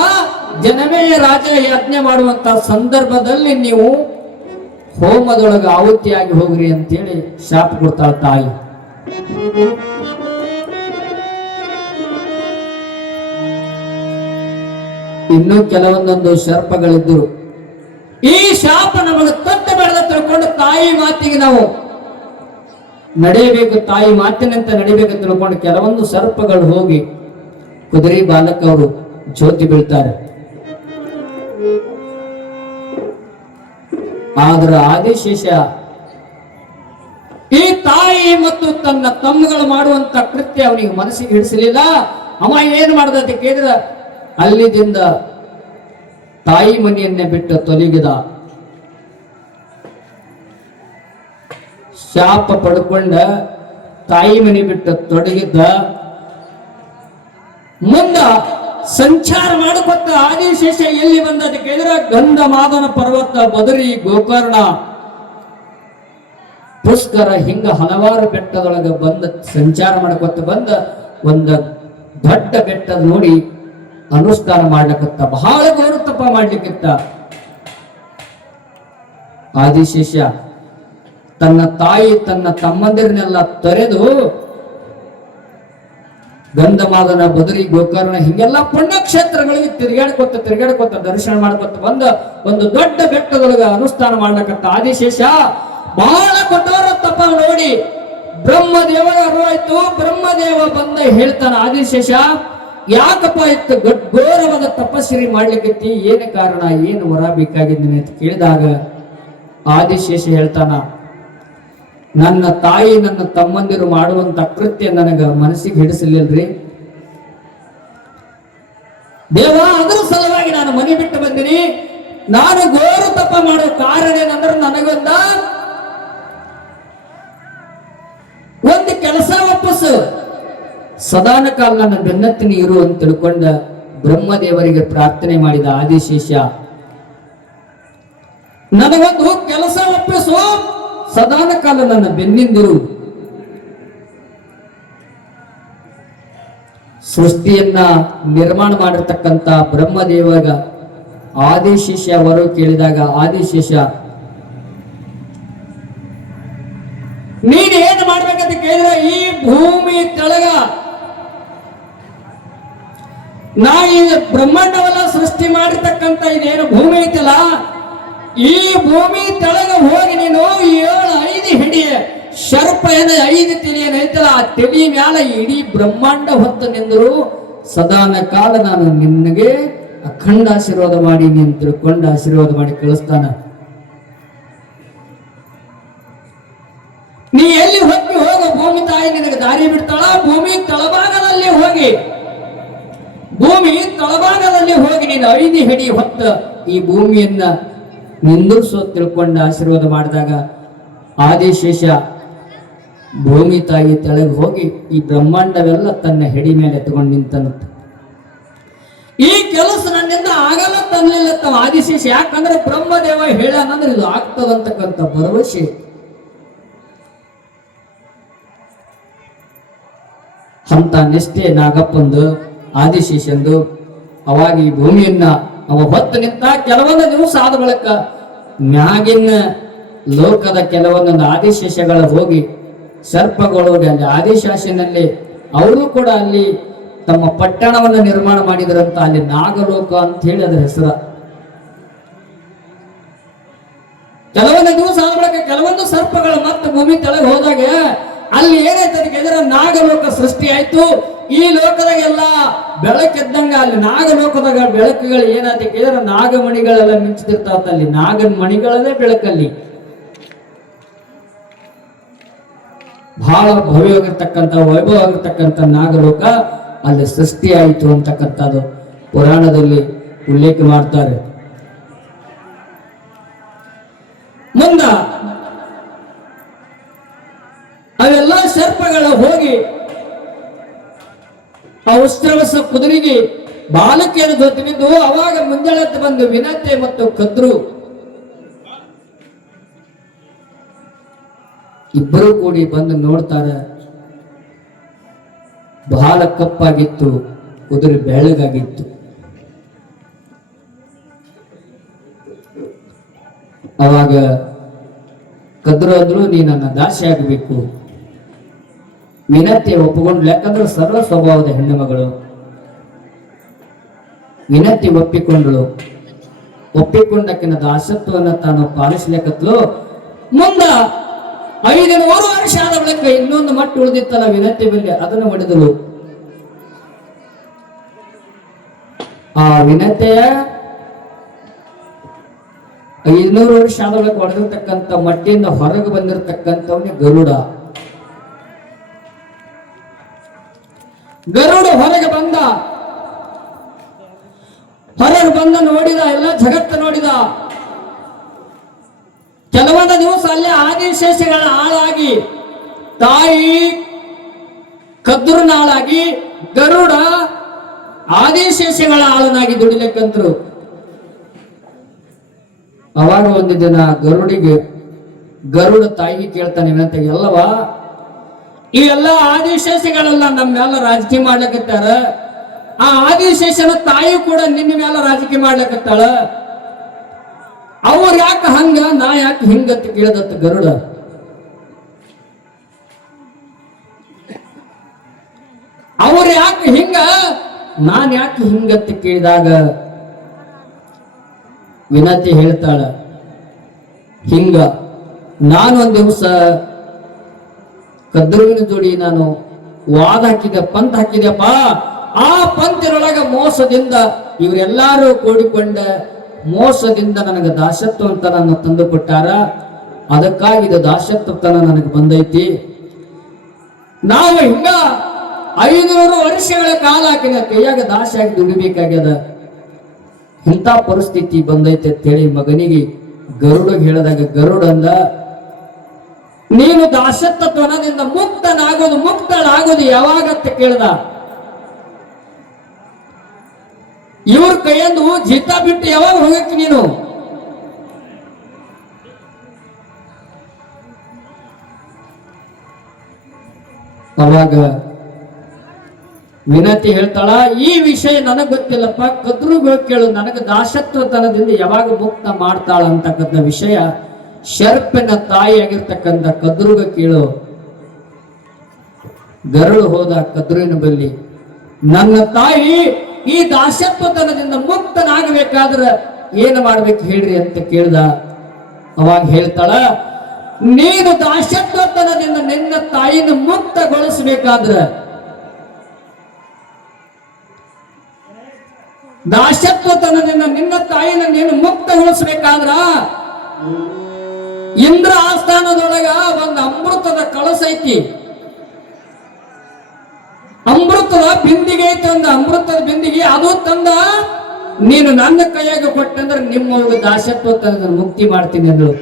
ಜನಮೇ ರಾಜ ಯಜ್ಞೆ ಮಾಡುವಂತ ಸಂದರ್ಭದಲ್ಲಿ ನೀವು ಹೋಮದೊಳಗೆ ಆಹುತಿಯಾಗಿ ಹೋಗ್ರಿ ಅಂತೇಳಿ ಶಾಪ ಕೊಡ್ತಾಳ ತಾಯಿ. ಇನ್ನೂ ಕೆಲವೊಂದೊಂದು ಸರ್ಪಗಳಿದ್ರು. ಈ ಶಾಪ ನಮಗೆ ತಟ್ಟು ಬೆಳೆದ ತಿಳ್ಕೊಂಡು ತಾಯಿ ಮಾತಿಗೆ ನಾವು ನಡೆಯಬೇಕು, ತಾಯಿ ಮಾತಿನಂತೆ ನಡಿಬೇಕು ತಿಳ್ಕೊಂಡು ಕೆಲವೊಂದು ಸರ್ಪಗಳು ಹೋಗಿ ಕುದುರೆ ಬಾಲಕ ಅವರು ಜ್ಯೋತಿ ಬೀಳ್ತಾರೆ. ಆದ್ರ ಆದಿಶೇಷ ಈ ತಾಯಿ ಮತ್ತು ತನ್ನ ತಮ್ಮಗಳು ಮಾಡುವಂತ ಕೃತ್ಯ ಅವನಿಗೆ ಮನಸ್ಸಿಗೆ ಹಿಡಿಸಲಿಲ್ಲ. ಅವ ಏನ್ ಮಾಡ್ದ ಅಂತ ಕೇಳಿದ್ರ, ಅಲ್ಲಿದಿಂದ ತಾಯಿ ಮನೆಯನ್ನೇ ಬಿಟ್ಟು ತೊಲಗಿದ. ಶಾಪ ಪಡ್ಕೊಂಡ ತಾಯಿ ಮನೆ ಬಿಟ್ಟು ತೊಡಗಿದ್ದ. ಮುಂದ ಸಂಚಾರ ಮಾಡಿಕೊಟ್ಟ ಆದಿಶೇಷ ಎಲ್ಲಿ ಬಂದ ಅಂತ ಕೇಳಿದ್ರೆ ಗಂಧಮಾದನ ಪರ್ವತ, ಬದರಿ, ಗೋಕರ್ಣ, ಪುಷ್ಕರ ಹಿಂಗ ಹಲವಾರು ಬೆಟ್ಟದೊಳಗೆ ಬಂದ ಸಂಚಾರ ಮಾಡ್ಕೊತ ಬಂದ ಒಂದ ದೊಡ್ಡ ಬೆಟ್ಟದ ನೋಡಿ ಅನುಷ್ಠಾನ ಮಾಡ್ಲಿಕ್ಕತ್ತ. ಬಹಳ ಘೋರ ತಪ ಮಾಡ್ಲಿಕ್ಕಿತ್ತ. ಆದಿಶೇಷ ತನ್ನ ತಾಯಿ ತನ್ನ ತಮ್ಮಂದಿರನ್ನೆಲ್ಲ ತೊರೆದು ಗಂಧಮಾದನ, ಬದರಿ, ಗೋಕರ್ಣ ಹಿಂಗೆಲ್ಲ ಪುಣ್ಯಕ್ಷೇತ್ರಗಳಿಗೆ ತಿರುಗಾಡ್ಕೊತ ದರ್ಶನ ಮಾಡ್ಕೊತ ಬಂದ ಒಂದು ದೊಡ್ಡ ಬೆಟ್ಟದೊಳಗ ಅನುಷ್ಠಾನ ಮಾಡ್ಲಕತ್ತ. ಆದಿಶೇಷ ಬಹಳ ಕಠೋರ ತಪ ನೋಡಿ ಬ್ರಹ್ಮದೇವರ ಅರಿವಾಯ್ತು. ಬ್ರಹ್ಮದೇವ ಬಂದ ಹೇಳ್ತಾನ, ಆದಿಶೇಷ ಯಾಕಪ್ಪ ಇತ್ತು ಘೋರವಾದ ತಪಸ್ಸರಿ ಮಾಡ್ಲಿಕ್ಕೆ ಏನು ಕಾರಣ, ಏನು ವರ ಬೇಕಾಗಿದ್ದೀನಿ ಅಂತ ಕೇಳಿದಾಗ ಆದಿಶೇಷ ಹೇಳ್ತಾನ, ನನ್ನ ತಾಯಿ ನನ್ನ ತಮ್ಮಂದಿರು ಮಾಡುವಂತ ಕೃತ್ಯ ನನಗ ಮನಸ್ಸಿಗೆ ಹಿಡಿಸಲಿಲ್ರಿ ದೇವ. ಅದರ ಸಲುವಾಗಿ ನಾನು ಮನೆ ಬಿಟ್ಟು ಬಂದಿನಿ. ನಾನು ಘೋರ ತಪ ಮಾಡೋ ಕಾರಣ ಏನಂದ್ರೆ ನನಗೊಂದ ಒಂದು ಕೆಲಸ ವಾಪಸ್ಸು ಸದಾನ ಕಾಲ ನನ್ನ ಬೆನ್ನತ್ತಿನ ಇರು ಅಂತ ತಿಳ್ಕೊಂಡ ಬ್ರಹ್ಮದೇವರಿಗೆ ಪ್ರಾರ್ಥನೆ ಮಾಡಿದ ಆದಿಶೇಷ. ನನಗೊಂದು ಕೆಲಸ ಒಪ್ಪಿಸು, ಸದಾನ ಕಾಲ ನನ್ನ ಬೆನ್ನಿಂದಿರು. ಸೃಷ್ಟಿಯನ್ನ ನಿರ್ಮಾಣ ಮಾಡಿರ್ತಕ್ಕಂಥ ಬ್ರಹ್ಮದೇವಗ ಆದಿಶೇಷ ಅವರು ಕೇಳಿದಾಗ ಆದಿಶೇಷ ನೀನ್ ಏನ್ ಮಾಡ್ಬೇಕಂತ ಕೇಳಿದ್ರೆ ಈ ಭೂಮಿ ತೆಳಗ ನಾ ಈ ಬ್ರಹ್ಮಾಂಡವನ್ನ ಸೃಷ್ಟಿ ಮಾಡಿರ್ತಕ್ಕಂಥ ಇದೇನು ಭೂಮಿ ಐತಲ್ಲ, ಈ ಭೂಮಿ ತೆಳಗ ಹೋಗಿ ನೀನು 7-5 ಹಿಡಿಯ ಶರ್ಪ ಏನ 5 ತಲೆ ಏನೈತಲ್ಲ ಆ ತಲೆ ಮ್ಯಾಲ ಇಡೀ ಬ್ರಹ್ಮಾಂಡ ಹೊತ್ತು ನಿಂದರು. ಸದಾನ ಕಾಲ ನಾನು ನಿನಗೆ ಅಖಂಡ ಆಶೀರ್ವಾದ ಮಾಡಿ ನೀನು ತಿಳ್ಕೊಂಡ ಆಶೀರ್ವಾದ ಮಾಡಿ ಕಳಿಸ್ತಾನ. ನೀ ಎಲ್ಲಿ ಹೋಗಿ ಹೋಗೋ ಭೂಮಿ ತಾಯಿ ನಿನಗೆ ದಾರಿ ಬಿಡ್ತಾಳ. ಭೂಮಿ ತಳಭಾಗದಲ್ಲಿ ಹೋಗಿ ನೀನು 5 ಹಿಡಿ ಹೊತ್ತ ಈ ಭೂಮಿಯನ್ನ ನಿಂದಿರ್ಸೋ ತಿಳ್ಕೊಂಡ ಆಶೀರ್ವಾದ ಮಾಡಿದಾಗ ಆದಿಶೇಷ ಭೂಮಿ ತಾಯಿ ತೆಳಗೆ ಹೋಗಿ ಈ ಬ್ರಹ್ಮಾಂಡವೆಲ್ಲ ತನ್ನ ಹೆಡಿ ಮೇಲೆ ಎತ್ಕೊಂಡು ನಿಂತಂತ. ಈ ಕೆಲಸ ನನ್ನಿಂದ ಆಗಲ್ಲ ತನ್ನಲಿಲ್ಲ ತಮ್ಮ ಆದಿಶೇಷ. ಯಾಕಂದ್ರೆ ಬ್ರಹ್ಮದೇವ ಹೇಳನಂದ್ರೆ ಇದು ಆಗ್ತದಂತಕ್ಕಂಥ ಭರವಸೆ. ಅಂತ ನಿಷ್ಠೆ ನಾಗಪ್ಪಂದು ಆದಿಶೇಷಂದು. ಅವಾಗ ಈ ಭೂಮಿಯನ್ನ ಅವ ಹೊತ್ತು ನಿಂತ ಕೆಲವೊಂದು ದಿವಸ ಆದ ಬಳಿಕ ಮ್ಯಾಗಿನ ಲೋಕದ ಕೆಲವೊಂದೊಂದು ಆದಿಶೇಷಗಳ ಹೋಗಿ ಸರ್ಪಗಳು ಅಲ್ಲಿ ಆದಿಶಾಸನಲ್ಲಿ ಅವರು ಕೂಡ ಅಲ್ಲಿ ತಮ್ಮ ಪಟ್ಟಣವನ್ನು ನಿರ್ಮಾಣ ಮಾಡಿದ್ರಂತ. ಅಲ್ಲಿ ನಾಗಲೋಕ ಅಂತ ಹೇಳಿ ಅದರ ಹೆಸರು. ಕೆಲವೊಂದು ದಿವಸ ಆದ ಬಳಿಕ ಕೆಲವೊಂದು ಸರ್ಪಗಳು ಮತ್ತೆ ಭೂಮಿ ತೆಳಗೆ ಹೋದಾಗ ಅಲ್ಲಿ ಏನಾಯ್ತು ಅದಕ್ಕೆ ನಾಗಲೋಕ ಸೃಷ್ಟಿ ಆಯ್ತು. ಈ ಲೋಕದಾಗೆಲ್ಲ ಬೆಳಕಿದ್ದಂಗ ಅಲ್ಲಿ ನಾಗಲೋಕದಾಗ ಬೆಳಕುಗಳು ಏನಾಯ್ತು ಕೇಳಿದ್ರೆ ನಾಗಮಣಿಗಳೆಲ್ಲ ಮಿಂಚ್ತಿರ್ತಾವ. ಅಲ್ಲಿ ನಾಗನ ಮಣಿಗಳಲ್ಲೇ ಬೆಳಕಲ್ಲಿ ಬಹಳ ಭವ್ಯವಾಗಿರ್ತಕ್ಕಂಥ ವೈಭವವಾಗಿರ್ತಕ್ಕಂಥ ನಾಗಲೋಕ ಅಲ್ಲಿ ಸೃಷ್ಟಿ ಆಯಿತು ಅಂತಕ್ಕಂಥದ್ದು ಪುರಾಣದಲ್ಲಿ ಉಲ್ಲೇಖ ಮಾಡ್ತಾರೆ. ಮುಂದ ಅವೆಲ್ಲ ಸರ್ಪಗಳ ಹೋಗಿ ಆ ಉಷ್ಟ್ರವಸ ಕುದುರೆಗೆ ಬಾಲಕಿಯನ್ನು ಜೊತೆ ಬಿದ್ದು ಅವಾಗ ಮುಂಜಾನೆ ಬಂದು ವಿನತೆ ಮತ್ತು ಕದ್ರು ಇಬ್ಬರು ಕೂಡಿ ಬಂದು ನೋಡ್ತಾರೆ. ಬಹಳ ಕಪ್ಪಾಗಿತ್ತು, ಕುದುರೆ ಬೆಳ್ಳಗಾಗಿತ್ತು. ಅವಾಗ ಕದ್ರು ಅಂದ್ರು ನೀ ನನ್ನ ದಾಸಿ ಆಗಬೇಕು. ವಿನತಿ ಒಪ್ಪಿಕೊಂಡು, ಯಾಕಂದ್ರೆ ಸರಳ ಸ್ವಭಾವದ ಹೆಣ್ಣು ಮಗಳು. ವಿನತಿ ಒಪ್ಪಿಕೊಂಡಳು. ಒಪ್ಪಿಕೊಂಡಕ್ಕಿನ ದಾಸತ್ವವನ್ನು ತಾನು ಪಾಲಿಸ್ಲಿಕ್ಕತ್ಲು. ಮುಂದ 500 ವರ್ಷ ಆದ ಬಳಿಕ ಇನ್ನೊಂದು ಮಟ್ಟು ಉಳಿದಿತ್ತಲ್ಲ ವಿನತಿ ಬೆಲೆ, ಅದನ್ನು ಹೊಡೆದಳು. ಆ ವಿನತೆಯ 500 ವರ್ಷ ಆದ ಬಳಿಕ ಹೊಡೆದಿರ್ತಕ್ಕಂಥ ಮಟ್ಟಿಯಿಂದ ಹೊರಗೆ ಬಂದಿರತಕ್ಕಂಥವನೇ ಗರುಡ. ಗರುಡ ಹೊರಗೆ ಬಂದ. ಹೊರಗೆ ಬಂದ ನೋಡಿದ, ಎಲ್ಲ ಜಗತ್ತು ನೋಡಿದ. ಕೆಲವೊಂದು ದಿವಸ ಅಲ್ಲೇ ಆದಿಶೇಷಗಳ ಆಳಾಗಿ, ತಾಯಿ ಕದ್ರನ ಆಳಾಗಿ, ಗರುಡ ಆದಿಶೇಷಗಳ ಆಳನಾಗಿ ದುಡಿಲಿಕ್ಕಂತರು. ಅವಾಗ ಒಂದು ದಿನ ಗರುಡ ತಾಯಿಗೆ ಕೇಳ್ತಾನೆ ಏನಂತ, ಎಲ್ಲವ ಇವೆಲ್ಲ ಆದಿಶೇಷಗಳೆಲ್ಲ ನಮ್ಮ ಮೇಲೆ ರಾಜಕೀಯ ಮಾಡ್ಲಿಕ್ಕತ್ತಾರ, ಆ ಆದಿಶೇಷನ ತಾಯಿ ಕೂಡ ನಿನ್ನ ಮೇಲೆ ರಾಜಕೀಯ ಮಾಡ್ಲಿಕ್ಕತ್ತಾಳ, ಅವ್ರು ಯಾಕೆ ಹಂಗ ನಾ ಯಾಕೆ ಹಿಂಗತ್ತ ಕೇಳದತ್ತ ಗರುಡ. ಅವ್ರು ಯಾಕೆ ಹಿಂಗ ನಾನ್ ಯಾಕೆ ಹಿಂಗತ್ತ ಕೇಳಿದಾಗ ವಿನತಿ ಹೇಳ್ತಾಳ, ಹಿಂಗ ನಾನು ಒಂದ್ ದಿವಸ ಕದ್ರುವಿನ ಜೋಡಿ ನಾನು ವಾದ ಹಾಕಿದೆ, ಪಂತ್ ಹಾಕಿದೆಪ್ಪ. ಆ ಪಂತಿನೊಳಗ ಮೋಸದಿಂದ ಇವರೆಲ್ಲಾರು ಕೂಡಿಕೊಂಡ ಮೋಸದಿಂದ ನನಗೆ ದಾಸತ್ವತನ ತಂದು ಕೊಟ್ಟಾರ. ಅದಕ್ಕಾಗಿ ಇದು ದಾಸತ್ವತನ ನನಗೆ ಬಂದೈತಿ. ನಾವು ಹಿಂಗ 500 ವರ್ಷಗಳ ಕಾಲ ಹಾಕಿನ ಕೈಯಾಗ ದಾಸ ಆಗಿ ದುಡಿಬೇಕಾಗ್ಯದ. ಇಂಥ ಪರಿಸ್ಥಿತಿ ಬಂದೈತೆ ಅಂತೇಳಿ ಮಗನಿಗೆ ಗರುಡ ಹೇಳಿದಾಗ ಗರುಡ ಅಂದ, ನೀನು ದಾಸತ್ವತನದಿಂದ ಮುಕ್ತಳಾಗೋದು ಯಾವಾಗತ್ತ ಕೇಳ್ದ. ಇವ್ರ ಕೈಯಂದು ಜೀತ ಬಿಟ್ಟು ಯಾವಾಗ ಹೋಗಕ್ಕೆ ನೀನು? ಅವಾಗ ವಿನತಿ ಹೇಳ್ತಾಳ, ಈ ವಿಷಯ ನನಗ್ ಗೊತ್ತಿಲ್ಲಪ್ಪ, ಕದ್ರುಗ ಕೇಳು, ನನಗೆ ದಾಸತ್ವತನದಿಂದ ಯಾವಾಗ ಮುಕ್ತ ಮಾಡ್ತಾಳ ಅಂತಕ್ಕಂಥ ವಿಷಯ ಶರ್ಪಿನ ತಾಯಿ ಆಗಿರ್ತಕ್ಕಂಥ ಕದ್ರುಗ ಕೇಳು. ಗರುಡು ಹೋದ ಕದ್ರುವಿನ ಬಲ್ಲಿ, ನನ್ನ ತಾಯಿ ಈ ದಾಸತ್ವತನದಿಂದ ಮುಕ್ತನಾಗಬೇಕಾದ್ರ ಏನು ಮಾಡ್ಬೇಕು ಹೇಳ್ರಿ ಅಂತ ಕೇಳ್ದ. ಅವಾಗ ಹೇಳ್ತಾಳ, ನೀನು ದಾಸತ್ವತನದಿಂದ ನಿನ್ನ ತಾಯಿನ ಮುಕ್ತಗೊಳಿಸಬೇಕಾದ್ರ, ದಾಸತ್ವತನದಿಂದ ನಿನ್ನ ತಾಯಿನ ನೀನು ಮುಕ್ತಗೊಳಿಸಬೇಕಾದ್ರ ಇಂದ್ರ ಆಸ್ಥಾನದೊಳಗ ಒಂದು ಅಮೃತದ ಕಳಸ ಐತಿ, ಅಮೃತದ ಬಿಂದಿಗೆ ಐತಿ, ಒಂದು ಅಮೃತದ ಬಿಂದಿಗೆ ಅದು ತಂದ ನೀನು ನನ್ನ ಕೈಯಾಗ ಕೊಟ್ಟಂದ್ರೆ ನಿಮ್ಮ ದಾಸತ್ವತನದ ಮುಕ್ತಿ ಮಾಡ್ತೀನಿ ಅಂದ್ರು.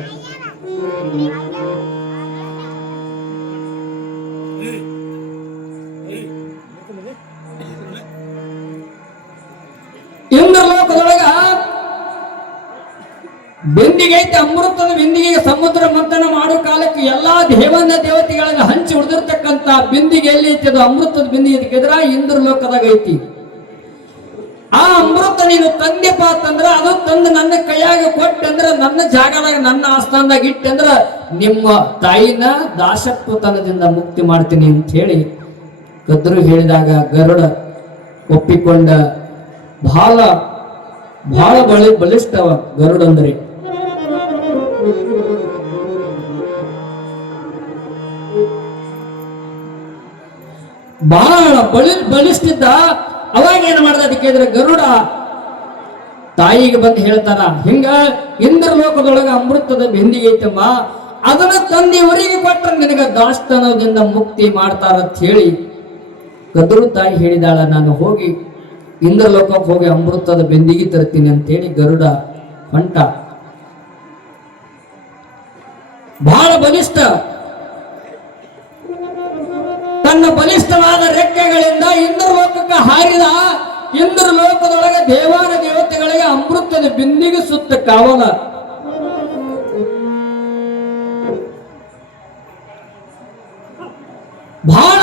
ಇಂದ್ರ ಲೋಕದೊಳಗ ಬಿಂದಿಗೆ ಐತಿ, ಅಮೃತದ ಬಿಂದಿಗೆಗೆ ಸಮುದ್ರ ಮಂಥನ ಮಾಡೋ ಕಾಲಕ್ಕೆ ಎಲ್ಲಾ ದೇವತೆಗಳಿಗೆ ಹಂಚಿ ಉಳಿದಿರ್ತಕ್ಕಂತ ಬಿಂದಿಗೆ ಎಲ್ಲಿ ಐತಿ? ಅದು ಅಮೃತದ ಬಿಂದಿಗೆ ಎದ್ರ ಇಂದ್ರ ಲೋಕದಾಗ ಐತಿ. ಆ ಅಮೃತ ನೀನು ತಂದೆಪ್ಪ ಅಂತಂದ್ರ ಅದು ತಂದು ನನ್ನ ಕೈಯಾಗ ಕೊಟ್ಟಂದ್ರ ನನ್ನ ಜಾಗದಾಗ ನನ್ನ ಆಸ್ಥಾನದಾಗ ಇಟ್ಟಂದ್ರ ನಿಮ್ಮ ತಾಯಿನ ದಾಸತ್ವತನದಿಂದ ಮುಕ್ತಿ ಮಾಡ್ತೀನಿ ಅಂತ ಹೇಳಿ ಕದ್ರು ಹೇಳಿದಾಗ ಗರುಡ ಒಪ್ಪಿಕೊಂಡ. ಬಹಳ ಬಲಿಷ್ಠವ ಗರುಡ ಅಂದ್ರೆ. ಬಹಳ ಬಲಿಷ್ಠಿದ್ದ. ಅವಾಗ ಏನ್ ಮಾಡ್ದ ಅಂತ ಕೇಳಿದ್ರೆ ಗರುಡ ತಾಯಿಗೆ ಬಂದು ಹೇಳ್ತಾರ, ಹಿಂಗ ಇಂದ್ರ ಲೋಕದೊಳಗ ಅಮೃತದ ಬಿಂದಿಗೆ ಐತಮ್ಮ, ಅದನ್ನ ತಂದೆಯವರಿಗೆ ಕೊಟ್ಟರೆ ನಿನಗ ದಾಸ್ತನದಿಂದ ಮುಕ್ತಿ ಮಾಡ್ತಾರ ಅಂತ ಹೇಳಿ ಗದ್ರು ತಾಯಿ ಹೇಳಿದಾಳ. ನಾನು ಹೋಗಿ ಇಂದ್ರ ಲೋಕಕ್ಕೆ ಹೋಗಿ ಅಮೃತದ ಬೆಂದಿಗೆ ತರ್ತೀನಿ ಅಂತೇಳಿ ಗರುಡ ಹೊಂಟ. ಬಹಳ ಬಲಿಷ್ಠ. ತನ್ನ ಬಲಿಷ್ಠವಾದ ರೆಕ್ಕೆಗಳಿಂದ ಇಂದ್ರ ಲೋಕಕ್ಕೆ ಹಾರಿದ. ಇಂದ್ರ ಲೋಕದೊಳಗೆ ದೇವತೆಗಳಿಗೆ ಅಮೃತದ ಬಿಂದಿಗೆ ಸುತ್ತ ಕಾವಲ. ಬಹಳ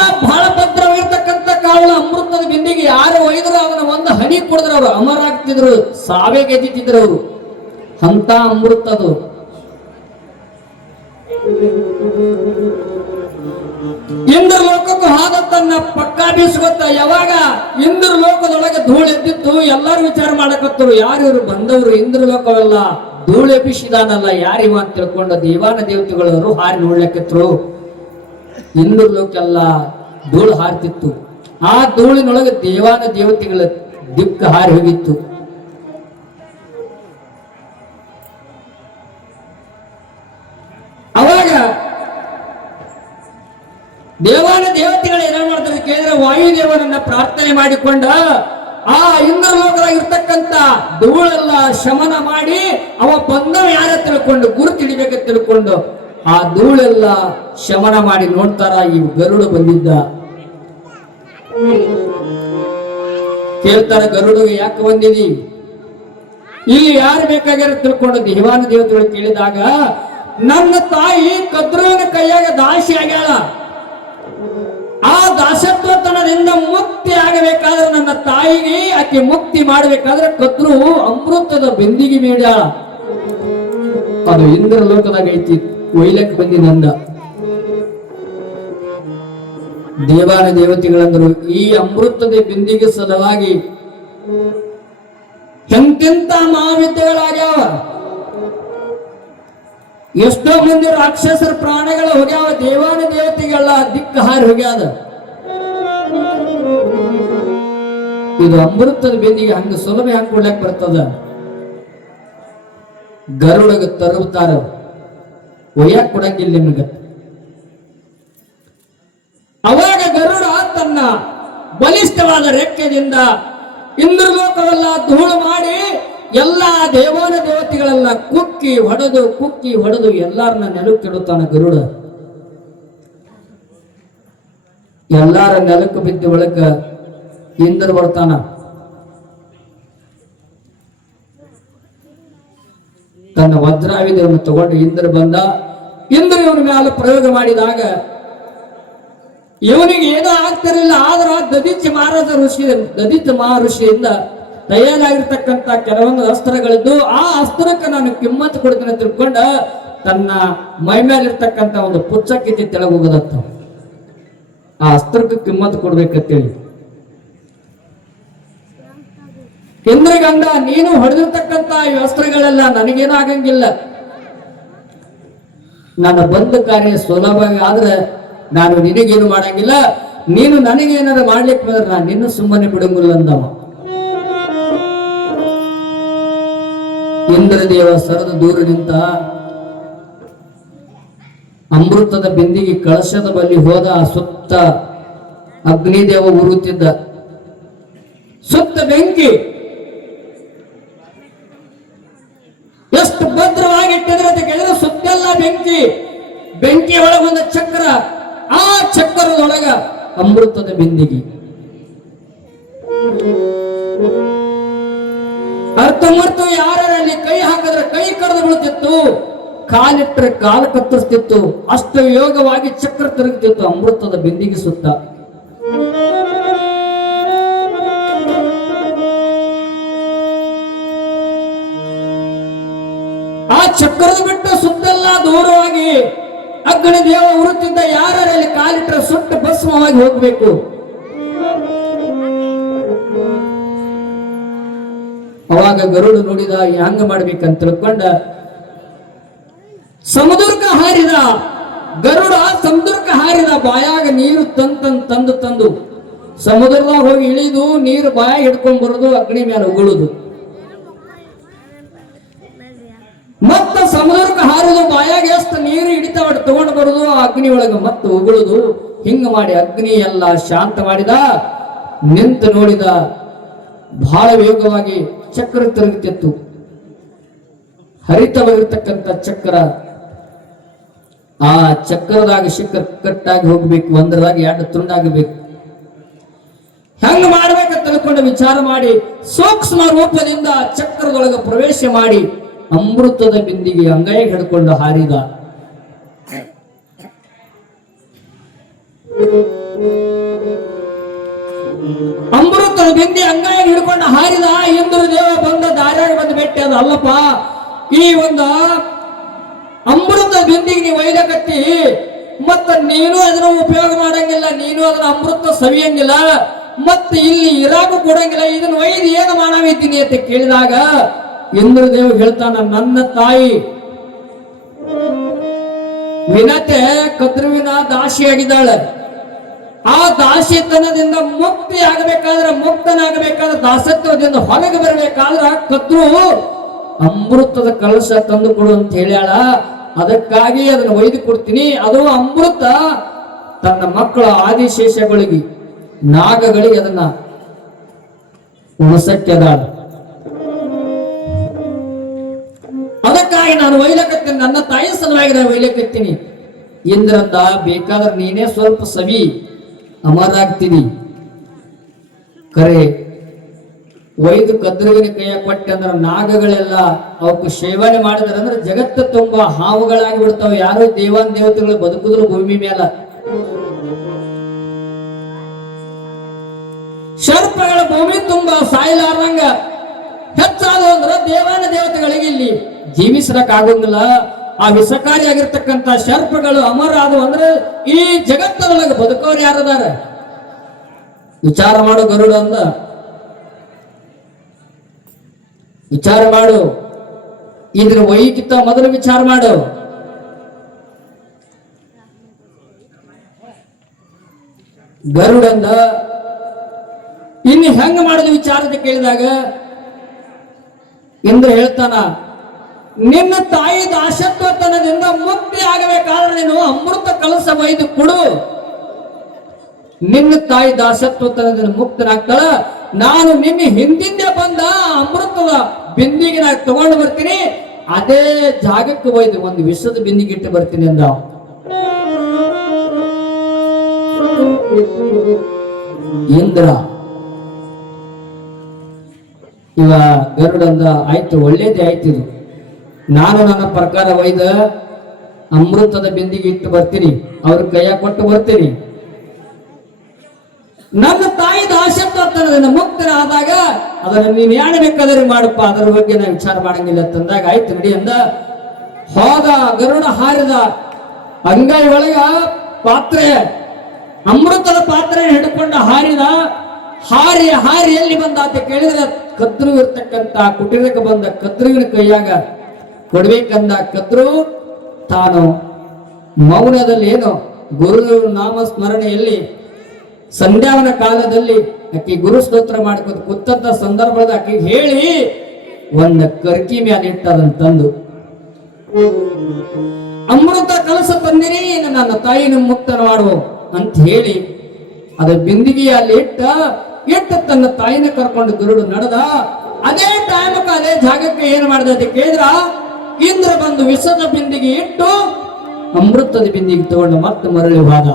ಭದ್ರವಾಗಿರ್ತಕ್ಕಂಥ ಕಾವಲ ಅಮೃತದ ಬಿಂದಿಗೆ. ಯಾರು ಒಯ್ದ್ರು ಅವನ ಒಂದು ಹನಿ ಕುಡಿದ್ರು ಅವರು ಅಮರಾಗ್ತಿದ್ರು, ಸಾವೇ ಗೆದ್ದಿದ್ರು ಅವರು. ಅಂತ ಅಮೃತದು. ಇಂದ್ರ ಲೋಕಕ್ಕೂ ಹಾದ ತನ್ನ ಪಕ್ಕ ಬೀಸ್ಕೊತ್ತ. ಯಾವಾಗ ಇಂದ್ರ ಲೋಕದೊಳಗೆ ಧೂಳು ಎದ್ದಿತ್ತು ಎಲ್ಲರೂ ವಿಚಾರ ಮಾಡಕತ್ತರು, ಯಾರು ಇವರು ಬಂದವರು? ಇಂದ್ರ ಲೋಕವೆಲ್ಲ ಧೂಳು ಎಬ್ಬಿಸಿದಾನಲ್ಲ, ಯಾರಿವ ಅಂತ ತಿಳ್ಕೊಂಡು ದೇವತೆಗಳವರು ಹಾರಿ ನೋಡ್ಲಿಕ್ಕತ್ರು. ಇಂದ್ರ ಲೋಕೆಲ್ಲ ಧೂಳು ಹಾರ್ತಿತ್ತು. ಆ ಧೂಳಿನೊಳಗೆ ದೇವತೆಗಳ ದಿಕ್ಕ ಹಾರಿ ಹೋಗಿತ್ತು. ಅವಾಗ ದೇವತೆಗಳು ಏನ ಮಾಡ್ತಾರೆ ಕೇಳಿದ್ರೆ ವಾಯುದೇವರನ್ನ ಪ್ರಾರ್ಥನೆ ಮಾಡಿಕೊಂಡ ಆ ಇಂದ್ರಲೋಕದಾಗಿರ್ತಕ್ಕಂಥ ಧೂಳೆಲ್ಲ ಶಮನ ಮಾಡಿ ಅವ ಬಂದವ ಯಾರ ತಿಳ್ಕೊಂಡು ಗುರು ತಿಳಿಬೇಕ ತಿಳ್ಕೊಂಡು ಆ ಧೂಳೆಲ್ಲ ಶಮನ ಮಾಡಿ ನೋಡ್ತಾರ, ಈ ಗರುಡ ಬಂದಿದ್ದ. ಕೇಳ್ತಾರ, ಗರುಡಿಗೆ ಯಾಕೆ ಬಂದಿದಿ, ಇಲ್ಲಿ ಯಾರು ಬೇಕಾಗ್ಯಾರ ತಿಳ್ಕೊಂಡು ದೇವಾನ ದೇವತೆಗಳು ಕೇಳಿದಾಗ, ನನ್ನ ತಾಯಿ ಕದ್ರವನ ಕೈಯಾಗ ದಾಸಿ ಆಗ್ಯಾಳ, ಆ ದಾಸತ್ವತನದಿಂದ ಮುಕ್ತಿ ಆಗಬೇಕಾದ್ರೆ ನನ್ನ ತಾಯಿಗೆ ಆಕೆ ಮುಕ್ತಿ ಮಾಡಬೇಕಾದ್ರೆ ಕದ್ರು ಅಮೃತದ ಬೆಂದಿಗೆ ಬೇಡ್ಯಾಳ. ಅದು ಇಂದ್ರ ಲೋಕದಾಗ ಐತಿ, ಒಯ್ಲಕ್ ಬಂದಿ ನಂದ. ದೇವಾನ ದೇವತೆಗಳಂದ್ರು, ಈ ಅಮೃತದ ಬಿಂದಿಗೆ ಸಲುವಾಗಿ ಎಂತೆಂತ ಮಹಾವಿದ್ಯೆಗಳಾಗ್ಯಾವ, ಎಷ್ಟೋ ಮಂದಿ ರಾಕ್ಷಸರ ಪ್ರಾಣಗಳು ಹೋಗ್ಯಾವ, ದೇವಾನ ದೇವತೆಗಳ ದಿಕ್ಕ ಹಾರಿ ಹೋಗ್ಯಾದ. ಇದು ಅಮೃತದ ಬೆಂದಿಗೆ ಹಂಗ ಸುಲಭ ಹಂಗ ಕೊಡ್ಲಕ್ ಬರ್ತದ. ಗರುಡಗ ತರುತ್ತಾರ, ಒಯ್ಯಾಕ್ ಕೊಡಂಗಿಲ್ಲ ನಿಮ್ಗ. ಅವಾಗ ಗರುಡ ತನ್ನ ಬಲಿಷ್ಠವಾದ ರೆಕ್ಕೆದಿಂದ ಇಂದ್ರಲೋಕವೆಲ್ಲ ಧೂಳು ಮಾಡಿ ಎಲ್ಲಾ ದೇವಾನ ದೇವತೆಗಳೆಲ್ಲ ಕುಕ್ಕಿ ಹೊಡೆದು ಎಲ್ಲಾರನ್ನ ನೆಲಕ್ಕಿಡುತ್ತಾನ ಗರುಡ. ಎಲ್ಲಾರ ನೆಲಕ್ಕೆ ಬಿದ್ದ ಒಳಗ ಇಂದ್ರ ಬರ್ತಾನ. ತನ್ನ ವಜ್ರಾಯುಧವನ್ನು ತಗೊಂಡು ಇಂದ್ರ ಬಂದ. ಇಂದ್ರ ಇವನ ಮೇಲೆ ಪ್ರಯೋಗ ಮಾಡಿದಾಗ ಇವನಿಗೆ ಏನೋ ಆಗ್ತಿರಲಿಲ್ಲ. ಆದ್ರ ದದಿತ ಮಹರ್ಷಿಯಿಂದ ತಯಾರಾಗಿರ್ತಕ್ಕಂಥ ಕೆಲವೊಂದು ಅಸ್ತ್ರಗಳಿದ್ದು, ಆ ಅಸ್ತ್ರಕ್ಕೆ ನಾನು ಕಿಮ್ಮತ್ತು ಕೊಡ್ತೇನೆ ತಿಳ್ಕೊಂಡ ತನ್ನ ಮೈ ಮೇಲಿರ್ತಕ್ಕಂಥ ಒಂದು ಪುಚ್ಚಕ್ಕಿತಿ ತೆಳಗ ಹೋಗೋದತ್ತ. ಆ ಅಸ್ತ್ರಕ್ಕೆ ಕಿಮ್ಮತ್ತು ಕೊಡ್ಬೇಕಂತೇಳಿ ಇಂದ್ರಗಂಡ, ನೀನು ಹೊಡೆದಿರ್ತಕ್ಕಂಥ ಈ ಅಸ್ತ್ರಗಳೆಲ್ಲ ನನಗೇನೂ ಆಗಂಗಿಲ್ಲ, ನನ್ನ ಬಂದ ಕಾರ್ಯ ಸುಲಭವಾಗಿ ಆದ್ರೆ ನಾನು ನಿನಗೇನು ಮಾಡಂಗಿಲ್ಲ, ನೀನು ನನಗೇನಾರ ಮಾಡ್ಲಿಕ್ಕೆ ಬಂದ್ರೆ ನಾನು ನಿನ್ನ ಸುಮ್ಮನೆ ಬಿಡಂಗಿಲ್ಲ ಅಂದವ. ಇಂದ್ರದೇವ ಸರದ ದೂರ ನಿಂತ ಅಮೃತದ ಬಿಂದಿಗೆ ಕಳಶದ ಬಳಿ ಹೋದ. ಸುತ್ತ ಅಗ್ನಿದೇವ ಉರುತ್ತಿದ್ದ, ಸುತ್ತ ಬೆಂಕಿ. ಎಷ್ಟು ಭದ್ರವಾಗಿ ಇಟ್ಟಿದ್ರೆ ಅಂತ ಕೇಳಿದ್ರೆ ಸುತ್ತೆಲ್ಲ ಬೆಂಕಿ. ಬೆಂಕಿ ಒಳಗೊಂದು ಚಕ್ರ, ಆ ಚಕ್ರದೊಳಗ ಅಮೃತದ ಬಿಂದಿಗೆ. ಅರ್ಥಮರ್ಥ ಯಾರಲ್ಲಿ ಕೈ ಹಾಕಿದ್ರೆ ಕೈ ಕಡ್ದು ಬೀಳುತ್ತಿತ್ತು, ಕಾಲಿಟ್ಟರೆ ಕಾಲು ಕತ್ತರಿಸ್ತಿತ್ತು. ಅಷ್ಟು ಯೋಗವಾಗಿ ಚಕ್ರ ತಿರುಗುತ್ತಿತ್ತು ಅಮೃತದ ಬಿಂದಿಗೆ ಸುತ್ತ. ಆ ಚಕ್ರದ ಬಿಟ್ಟು ಸುತ್ತೆಲ್ಲ ದೂರವಾಗಿ ಅಗ್ನಿ ದೇವ ಉರುತ್ತಿದ್ದ. ಯಾರಲ್ಲಿ ಕಾಲಿಟ್ಟರೆ ಸುಟ್ಟು ಭಸ್ಮವಾಗಿ ಹೋಗ್ಬೇಕು. ಅವಾಗ ಗರುಡು ನೋಡಿದ, ಹೆಂಗ ಮಾಡ್ಬೇಕಂತ ತಿಳ್ಕೊಂಡ ಸಮುದ್ರಕ್ಕೆ ಹಾರಿದ. ಗರುಡ ಸಮುದ್ರಕ್ಕೆ ಹಾರಿದ. ಬಾಯಾಗ ನೀರು ತಂದು ಸಮುದ್ರದಾಗ ಹೋಗಿ ಇಳಿದು ನೀರು ಬಾಯಾಗ ಹಿಡ್ಕೊಂಡ್ ಬರೋದು, ಅಗ್ನಿ ಮೇಲೆ ಉಗುಳುದು. ಮತ್ತ ಸಮುದ್ರಕ್ಕೆ ಹಾರಿದು, ಬಾಯಾಗ ಎಷ್ಟು ನೀರು ಹಿಡಿತಾವ ತಗೊಂಡು ಬರುದು, ಆ ಅಗ್ನಿ ಒಳಗೆ ಮತ್ತೆ ಉಗುಳುದು. ಹಿಂಗ ಮಾಡಿ ಅಗ್ನಿ ಎಲ್ಲ ಶಾಂತ ಮಾಡಿದ. ನಿಂತು ನೋಡಿದ, ಬಹಳ ವೇಗವಾಗಿ ಚಕ್ರ ತಿರುಗುತ್ತಿತ್ತು. ಹರಿತವಾಗಿರ್ತಕ್ಕಂಥ ಚಕ್ರ. ಆ ಚಕ್ರದಾಗ ಶಿಖರ ಕಟ್ಟಾಗಿ ಹೋಗ್ಬೇಕು, ಒಂದರದಾಗ ಎರಡು ತುಂಡಾಗಬೇಕು. ಹೆಂಗ ಮಾಡ್ಬೇಕಂತ ತಿಳ್ಕೊಂಡು ವಿಚಾರ ಮಾಡಿ ಸೂಕ್ಷ್ಮ ರೂಪದಿಂದ ಚಕ್ರದೊಳಗೆ ಪ್ರವೇಶ ಮಾಡಿ ಅಮೃತದ ಬಿಂದಿಗೆ ಅಂಗೈ ಹಿಡ್ಕೊಂಡು ಹಾರಿದ. ಅಮೃತದ ಬಿಂದಿ ಅಂಗೈ ಹಿಡ್ಕೊಂಡು ಹಾರಿದ. ಇಂದ್ರ ದೇವ ಬಂದ ದಾರ್ಯಾಗ ಬಂದು ಭೇಟಿ ಅದ, ಅಲ್ಲಪ್ಪ ಈ ಒಂದು ಅಮೃತ ಬಿಂದಿಗೆ ನೀವು ಒಯ್ದಕತ್ತಿ, ಮತ್ತ ನೀನು ಅದನ್ನ ಉಪಯೋಗ ಮಾಡಂಗಿಲ್ಲ, ನೀನು ಅದನ್ನ ಅಮೃತ ಸವಿಯಂಗಿಲ್ಲ, ಮತ್ತೆ ಇಲ್ಲಿ ಇರಾಕು ಕೊಡಂಗಿಲ್ಲ, ಇದನ್ನ ಒಯ್ದು ಏನು ಮಾಡಾವಿದ್ದೀನಿ ಅಂತ ಕೇಳಿದಾಗ ಇಂದ್ರದೇವ ಹೇಳ್ತಾನ, ನನ್ನ ತಾಯಿ ವಿನತೆ ಕದ್ರುವಿನ ದಾಸಿಯಾಗಿದ್ದಾಳೆ. ಆ ದಾಸಿತನದಿಂದ ಮುಕ್ತಿ ಆಗಬೇಕಾದ್ರೆ, ಮುಕ್ತನಾಗಬೇಕಾದ್ರೆ, ದಾಸತ್ವದಿಂದ ಹೊರಗೆ ಬರಬೇಕಾದ್ರೆ ಕದ್ರು ಅಮೃತದ ಕಲಶ ತಂದು ಕೊಡು ಅಂತ ಹೇಳ್ಯಾಳ. ಅದಕ್ಕಾಗಿ ಅದನ್ನ ಒಯ್ದು ಕೊಡ್ತೀನಿ. ಅದು ಅಮೃತ ತನ್ನ ಮಕ್ಕಳ ಆದಿಶೇಷಗಳಿಗೆ, ನಾಗಗಳಿಗೆ ಅದನ್ನ ಉಣಸಕ್ಯದ. ಅದಕ್ಕಾಗಿ ನಾನು ಒಯ್ಲಕತ್ತೀನಿ, ನನ್ನ ತಾಯಿ ಸಲುವಾಗಿ ನಾನು ಒಯ್ಲಕತ್ತೀನಿ. ಇಂದ್ರಂದ ಬೇಕಾದ್ರೆ ನೀನೇ ಸ್ವಲ್ಪ ಸವಿ ಅಮರಾಗ್ತೀನಿ, ಕರೆ ಒಯ್ದು ಕದ್ರುವಿನ ಕೈಯ ಕೊಟ್ಟೆ ಅಂದ್ರೆ ನಾಗಗಳೆಲ್ಲ ಅವಕ್ಕೆ ಸೇವನೆ ಮಾಡಿದ್ರೆ ಅಂದ್ರೆ ಜಗತ್ತು ತುಂಬಾ ಹಾವುಗಳಾಗಿ ಬಿಡ್ತಾವ. ಯಾರು ದೇವಾನ್ ದೇವತೆಗಳು ಬದುಕುದ್ರು ಭೂಮಿ ಮೇಲ. ಸರ್ಪಗಳ ಭೂಮಿ ತುಂಬಾ ಸಾಯಲಾರಂಗ ಹೆಚ್ಚಾದವು ಅಂದ್ರೆ ದೇವಾನ ದೇವತೆಗಳಿಗೆ ಇಲ್ಲಿ ಜೀವಿಸಲಕ್ ಆಗೋಂಗಿಲ್ಲ. ಆ ವಿಷಕಾರಿಯಾಗಿರ್ತಕ್ಕಂಥ ಸರ್ಪಗಳು ಅಮರ ಆದವು ಅಂದ್ರೆ ಈ ಜಗತ್ತದೊಳಗೆ ಬದುಕೋರು ಯಾರದಾರ? ವಿಚಾರ ಮಾಡು ಗರುಡ ಅಂದ. ವಿಚಾರ ಮಾಡು, ಇದ್ರ ವೈಯಕ್ಕಿಂತ ಮೊದಲು ವಿಚಾರ ಮಾಡು. ಗರುಡಂದ ಇನ್ನು ಹೆಂಗ ಮಾಡಿದ ವಿಚಾರದ ಕೇಳಿದಾಗ ಇಂದ್ರ ಹೇಳ್ತಾನ, ನಿನ್ನ ತಾಯಿ ದಾಸತ್ವತನದಿಂದ ಮುಕ್ತಿ ಆಗಬೇಕಾದ್ರೆ ನೀನು ಅಮೃತ ಕಲಸ ಒಯ್ದು ಕೊಡು. ನಿನ್ನ ತಾಯಿ ದಾಸತ್ವತನದಿಂದ ಮುಕ್ತನಾಗ್ತಾಳ. ನಾನು ನಿನ್ನ ಹಿಂದಿಂದೆ ಬಂದ ಅಮೃತದ ಬಿಂದಿಗೆ ನಾನು ತಗೊಂಡು ಬರ್ತೀನಿ, ಅದೇ ಜಾಗಕ್ಕೆ ಒಯ್ದು ಒಂದು ವಿಷದ ಬಿಂದಿಗೆ ಇಟ್ಟು ಬರ್ತೀನಿ ಅಂದ. ಇಂದ್ರ ಇವ ಗರುಡಂದ ಆಯ್ತು, ಒಳ್ಳೇದೇ ಆಯ್ತು, ಇದು ನಾನು ನನ್ನ ಪ್ರಕಾರ ಒಯ್ದ ಅಮೃತದ ಬಿಂದಿಗೆ ಇಟ್ಟು ಬರ್ತೀನಿ, ಅವ್ರ ಕೈಯ ಕೊಟ್ಟು ಬರ್ತೀನಿ. ನನ್ನ ತಾಯಿ ದಾಸತ್ವತನದಿಂದ ಮುಕ್ತನಾದಾಗ ಅದನ್ನು ನೀನ್ ಏನು ಬೇಕಾದ್ರೆ ಮಾಡಪ್ಪ, ಅದರ ಬಗ್ಗೆ ನಾನು ವಿಚಾರ ಮಾಡಂಗಿಲ್ಲ ತಂದಾಗ ಆಯ್ತು ನಡಿ ಅಂದ. ಹೋದ ಗರುಡ ಹಾರಿದ. ಅಂಗೈ ಒಳಗ ಪಾತ್ರೆ, ಅಮೃತದ ಪಾತ್ರೆ ಹಿಡ್ಕೊಂಡ ಹಾರಿದ. ಹಾರಿ ಹಾರಿ ಎಲ್ಲಿ ಬಂದ ಅಂತ ಕೇಳಿದ್ರೆ ಕದ್ರು ಇರ್ತಕ್ಕಂಥ ಕುಟೀರಕ್ಕೆ ಬಂದ ಕದ್ರುವಿನ ಕೈಯಾಗ ಕೊಡ್ಬೇಕಂದ. ಕದ್ರು ತಾನು ಮೌನದಲ್ಲಿ ಏನು ಗುರು ನಾಮ ಸ್ಮರಣೆಯಲ್ಲಿ ಸಂಧ್ಯಾವನ ಕಾಲದಲ್ಲಿ ಆಕೆ ಗುರು ಸ್ತೋತ್ರ ಮಾಡ್ಕೊಂಡು ಕೂತಂತ ಸಂದರ್ಭದ ಆಕೆ ಹೇಳಿ ಒಂದ ಕರ್ಕಿ ಮೇಲೆ ಇಟ್ಟದನ್ ತಂದು, ಅಮೃತ ಕಲಸ ತಂದಿರಿ, ನನ್ನ ತಾಯಿನ ಮುಕ್ತನ ಮಾಡುವ ಅಂತ ಹೇಳಿ ಅದ ಬಿಂದಿಗೆ ಅಲ್ಲಿ ಇಟ್ಟ ತನ್ನ ತಾಯಿನ ಕರ್ಕೊಂಡು ಗುರುಡು ನಡೆದ. ಅದೇ ಟೈಮಕ್ಕೆ ಅದೇ ಜಾಗಕ್ಕೆ ಏನ್ ಮಾಡಿದ ಅಂತ ಕೇಳಿದ್ರ ಇಂದ್ರ ಬಂದು ವಿಷದ ಬಿಂದಿಗೆ ಇಟ್ಟು ಅಮೃತದ ಬಿಂದಿಗೆ ತಗೊಂಡು ಮತ್ತೆ ಮರಳಿ ಹೋದ.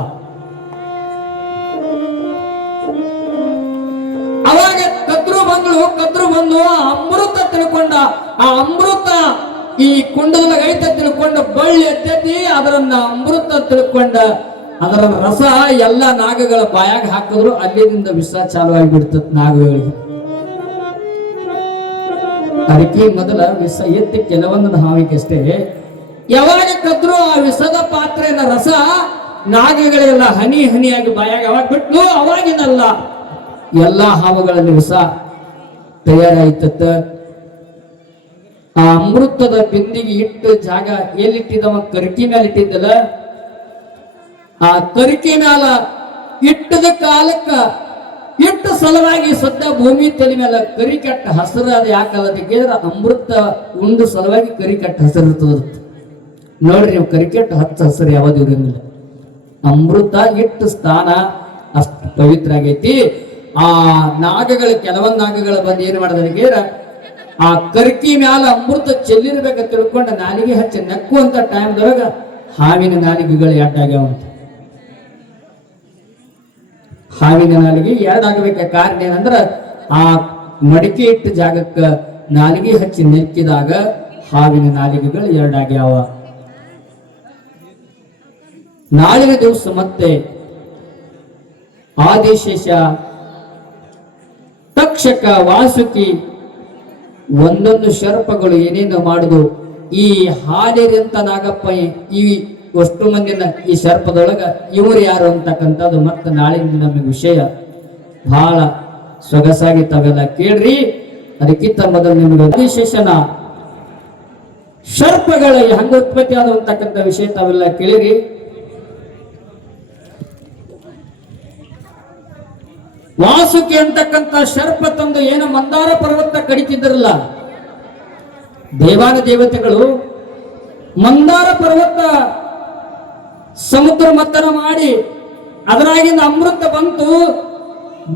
ಅವಾಗ ಕದ್ರು ಬಂದು ಅಮೃತ ತಿಳ್ಕೊಂಡ. ಆ ಅಮೃತ ಈ ಕುಂಡದ ಐತ ತಿಳ್ಕೊಂಡು ಬಳ್ಳಿ ಎತ್ತಿ ಅದರನ್ನ ಅಮೃತ ತಿಳ್ಕೊಂಡ. ಅದರ ರಸ ಎಲ್ಲ ನಾಗಗಳ ಬಾಯಾಗ ಹಾಕಿದ್ರು, ಅಲ್ಲಿಂದ ವಿಷ ಚಾಲು ಆಗಿಬಿಡ್ತದ ನಾಗಗಳಿಗೆ. ಅದಕ್ಕೆ ಮೊದಲ ವಿಷ ಎತ್ತಿ ಕೆಲವೊಂದು ಹಾವಿಗೆ ಅಷ್ಟೇ. ಯಾವಾಗ ಕದ್ರು ಆ ವಿಷದ ಪಾತ್ರೆಯ ರಸ ನಾಗಗಳೆಲ್ಲ ಹನಿ ಹನಿಯಾಗಿ ಬಾಯಾಗ ಅವಾಗ ಬಿಟ್ಟು, ಅವಾಗಿನಲ್ಲ ಎಲ್ಲಾ ಹಾವುಗಳಲ್ಲಿ ವಿಷ ತಯಾರಾಯ್ತತ್ತ. ಆ ಅಮೃತದ ಬಿಂದಿಗೆ ಇಟ್ಟು ಜಾಗ ಎಲ್ಲಿಟ್ಟಿದವ ಕರಿಕಿ ಮೇಲೆ ಇಟ್ಟಿದ್ದಲ್ಲ, ಆ ಕರಿಕಿ ಮ್ಯಾಲ ಇಟ್ಟದ ಕಾಲಕ್ಕ ಇಟ್ಟ ಸಲುವಾಗಿ ಸದ್ಯ ಭೂಮಿ ತಲೆ ಮೇಲೆ ಕರಿ ಕಟ್ಟ ಹಸಿರು ಅದು ಯಾಕಂದ್ರೆ ಕೇಳಿದ್ರೆ ಅಮೃತ ಉಂಡು ಸಲುವಾಗಿ ಕರಿ ಕಟ್ಟ ಹಸಿರು ಇರ್ತದ. ನೋಡ್ರಿ ನೀವು ಕರಿಕೆಟ್ಟು ಹಚ್ಚ ಹಸಿರು ಯಾವ್ದು ಇರಂಗಿಲ್ಲ. ಅಮೃತ ಇಟ್ಟು ಸ್ಥಾನ ಅಷ್ಟು ಪವಿತ್ರ ಆಗೈತಿ. ಆ ನಾಗಗಳು ಕೆಲವೊಂದು ನಾಗಗಳು ಬಂದು ಏನ್ ಮಾಡಿದ್ರೆ ಆ ಕರ್ಕಿ ಮ್ಯಾಲ ಅಮೃತ ಚೆಲ್ಲಿರ್ಬೇಕ ತಿಳ್ಕೊಂಡು ನಾಲಿಗೆ ಹಚ್ಚಿ ನಕ್ಕುವಂತ ಟೈಮ್ದೊಳಗ ಹಾವಿನ ನಾಲಿಗೆಗಳು ಎರಡಾಗ್ಯಾವಂತ. ಹಾವಿನ ನಾಲಿಗೆ ಎರಡಾಗಬೇಕ ಕಾರಣ ಏನಂದ್ರ ಆ ಮಡಿಕೆ ಇಟ್ಟ ಜಾಗಕ್ಕ ನಾಲಿಗೆ ಹಚ್ಚಿ ನೆಕ್ಕಿದಾಗ ಹಾವಿನ ನಾಲಿಗೆಗಳು ಎರಡಾಗ್ಯಾವ. ನಾಳಿನ ದಿವಸ ಮತ್ತೆ ಆದಿಶೇಷ, ತಕ್ಷಕ, ವಾಸುಕಿ ಒಂದೊಂದು ಸರ್ಪಗಳು ಏನೇನು ಮಾಡುದು. ಈ ಹಾಲೇರಿ ಅಂತ ನಾಗಪ್ಪ ಈ ಅಷ್ಟು ಮಂದಿನ ಈ ಸರ್ಪದೊಳಗ ಇವರು ಯಾರು ಅಂತಕ್ಕಂಥದ್ದು ಮತ್ತೆ ನಾಳಿನ ನಮಗೆ ವಿಷಯ ಬಹಳ ಸೊಗಸಾಗಿ ತಾವೆಲ್ಲ ಕೇಳ್ರಿ. ಅದಕ್ಕಿಂತ ಮೊದಲು ನಿಮಗೆ ಆದಿಶೇಷನ ಸರ್ಪಗಳ ಹಂಗ ಉತ್ಪತ್ತಿ ಆದಂತಕ್ಕಂಥ ವಿಷಯ ತಾವೆಲ್ಲ ಕೇಳಿರಿ. ವಾಸುಕಿ ಅಂತಕ್ಕಂಥ ಸರ್ಪ ತಂದು ಏನು ಮಂದಾರ ಪರ್ವತ ಕಡಿತಿದ್ರಲ್ಲ ದೇವಾನ ದೇವತೆಗಳು, ಮಂದಾರ ಪರ್ವತ ಸಮುದ್ರ ಮಥನ ಮಾಡಿ ಅದರಾಗಿಂದ ಅಮೃತ ಬಂತು.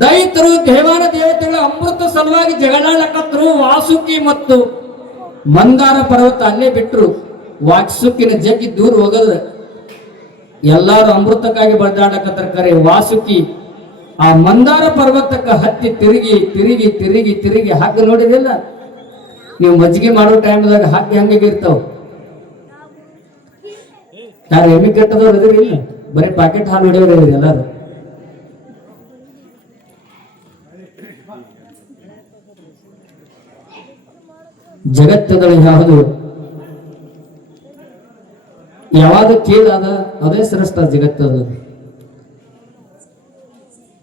ದೈತರು ದೇವಾನ ದೇವತೆಗಳ ಅಮೃತ ಸಲುವಾಗಿ ಜಗಳಾಡಕತ್ರು. ವಾಸುಕಿ ಮತ್ತು ಮಂದಾರ ಪರ್ವತ ಅಲ್ಲೇ ಬಿಟ್ರು. ವಾಸುಕಿನ ಜಗ್ಗಿ ದೂರ ಹೋಗದ ಎಲ್ಲಾರು ಅಮೃತಕ್ಕಾಗಿ ಬಡ್ದಾಡಕತ್ರ. ಕರೆ ವಾಸುಕಿ ಆ ಮಂದಾರ ಪರ್ವತಕ್ಕೆ ಹತ್ತಿ ತಿರುಗಿ ತಿರುಗಿ ತಿರುಗಿ ತಿರುಗಿ ಹಗ್ಗ ನೋಡಿದಿಲ್ಲ ನೀವು? ಮಜ್ಜಿಗೆ ಮಾಡೋ ಟೈಮ್ದಾಗ ಹಗ್ಗ ಹಂಗೆ ಇರ್ತಾವ. ಯಾರು ಎಮ್ಮಿ ಕೆಟ್ಟದವ್ರು ಅದ್ರಿ ಇಲ್ಲ, ಬರೀ ಪ್ಯಾಕೆಟ್ ಹಾಲು ಹೊಡೆಯೋರು ಎಲ್ಲಾರು. ಜಗತ್ತದೊಳಗೆ ಯಾವಾಗ ಕೀಳಾದ ಅದೇ ಶ್ರೇಷ್ಠ ಜಗತ್ತದ.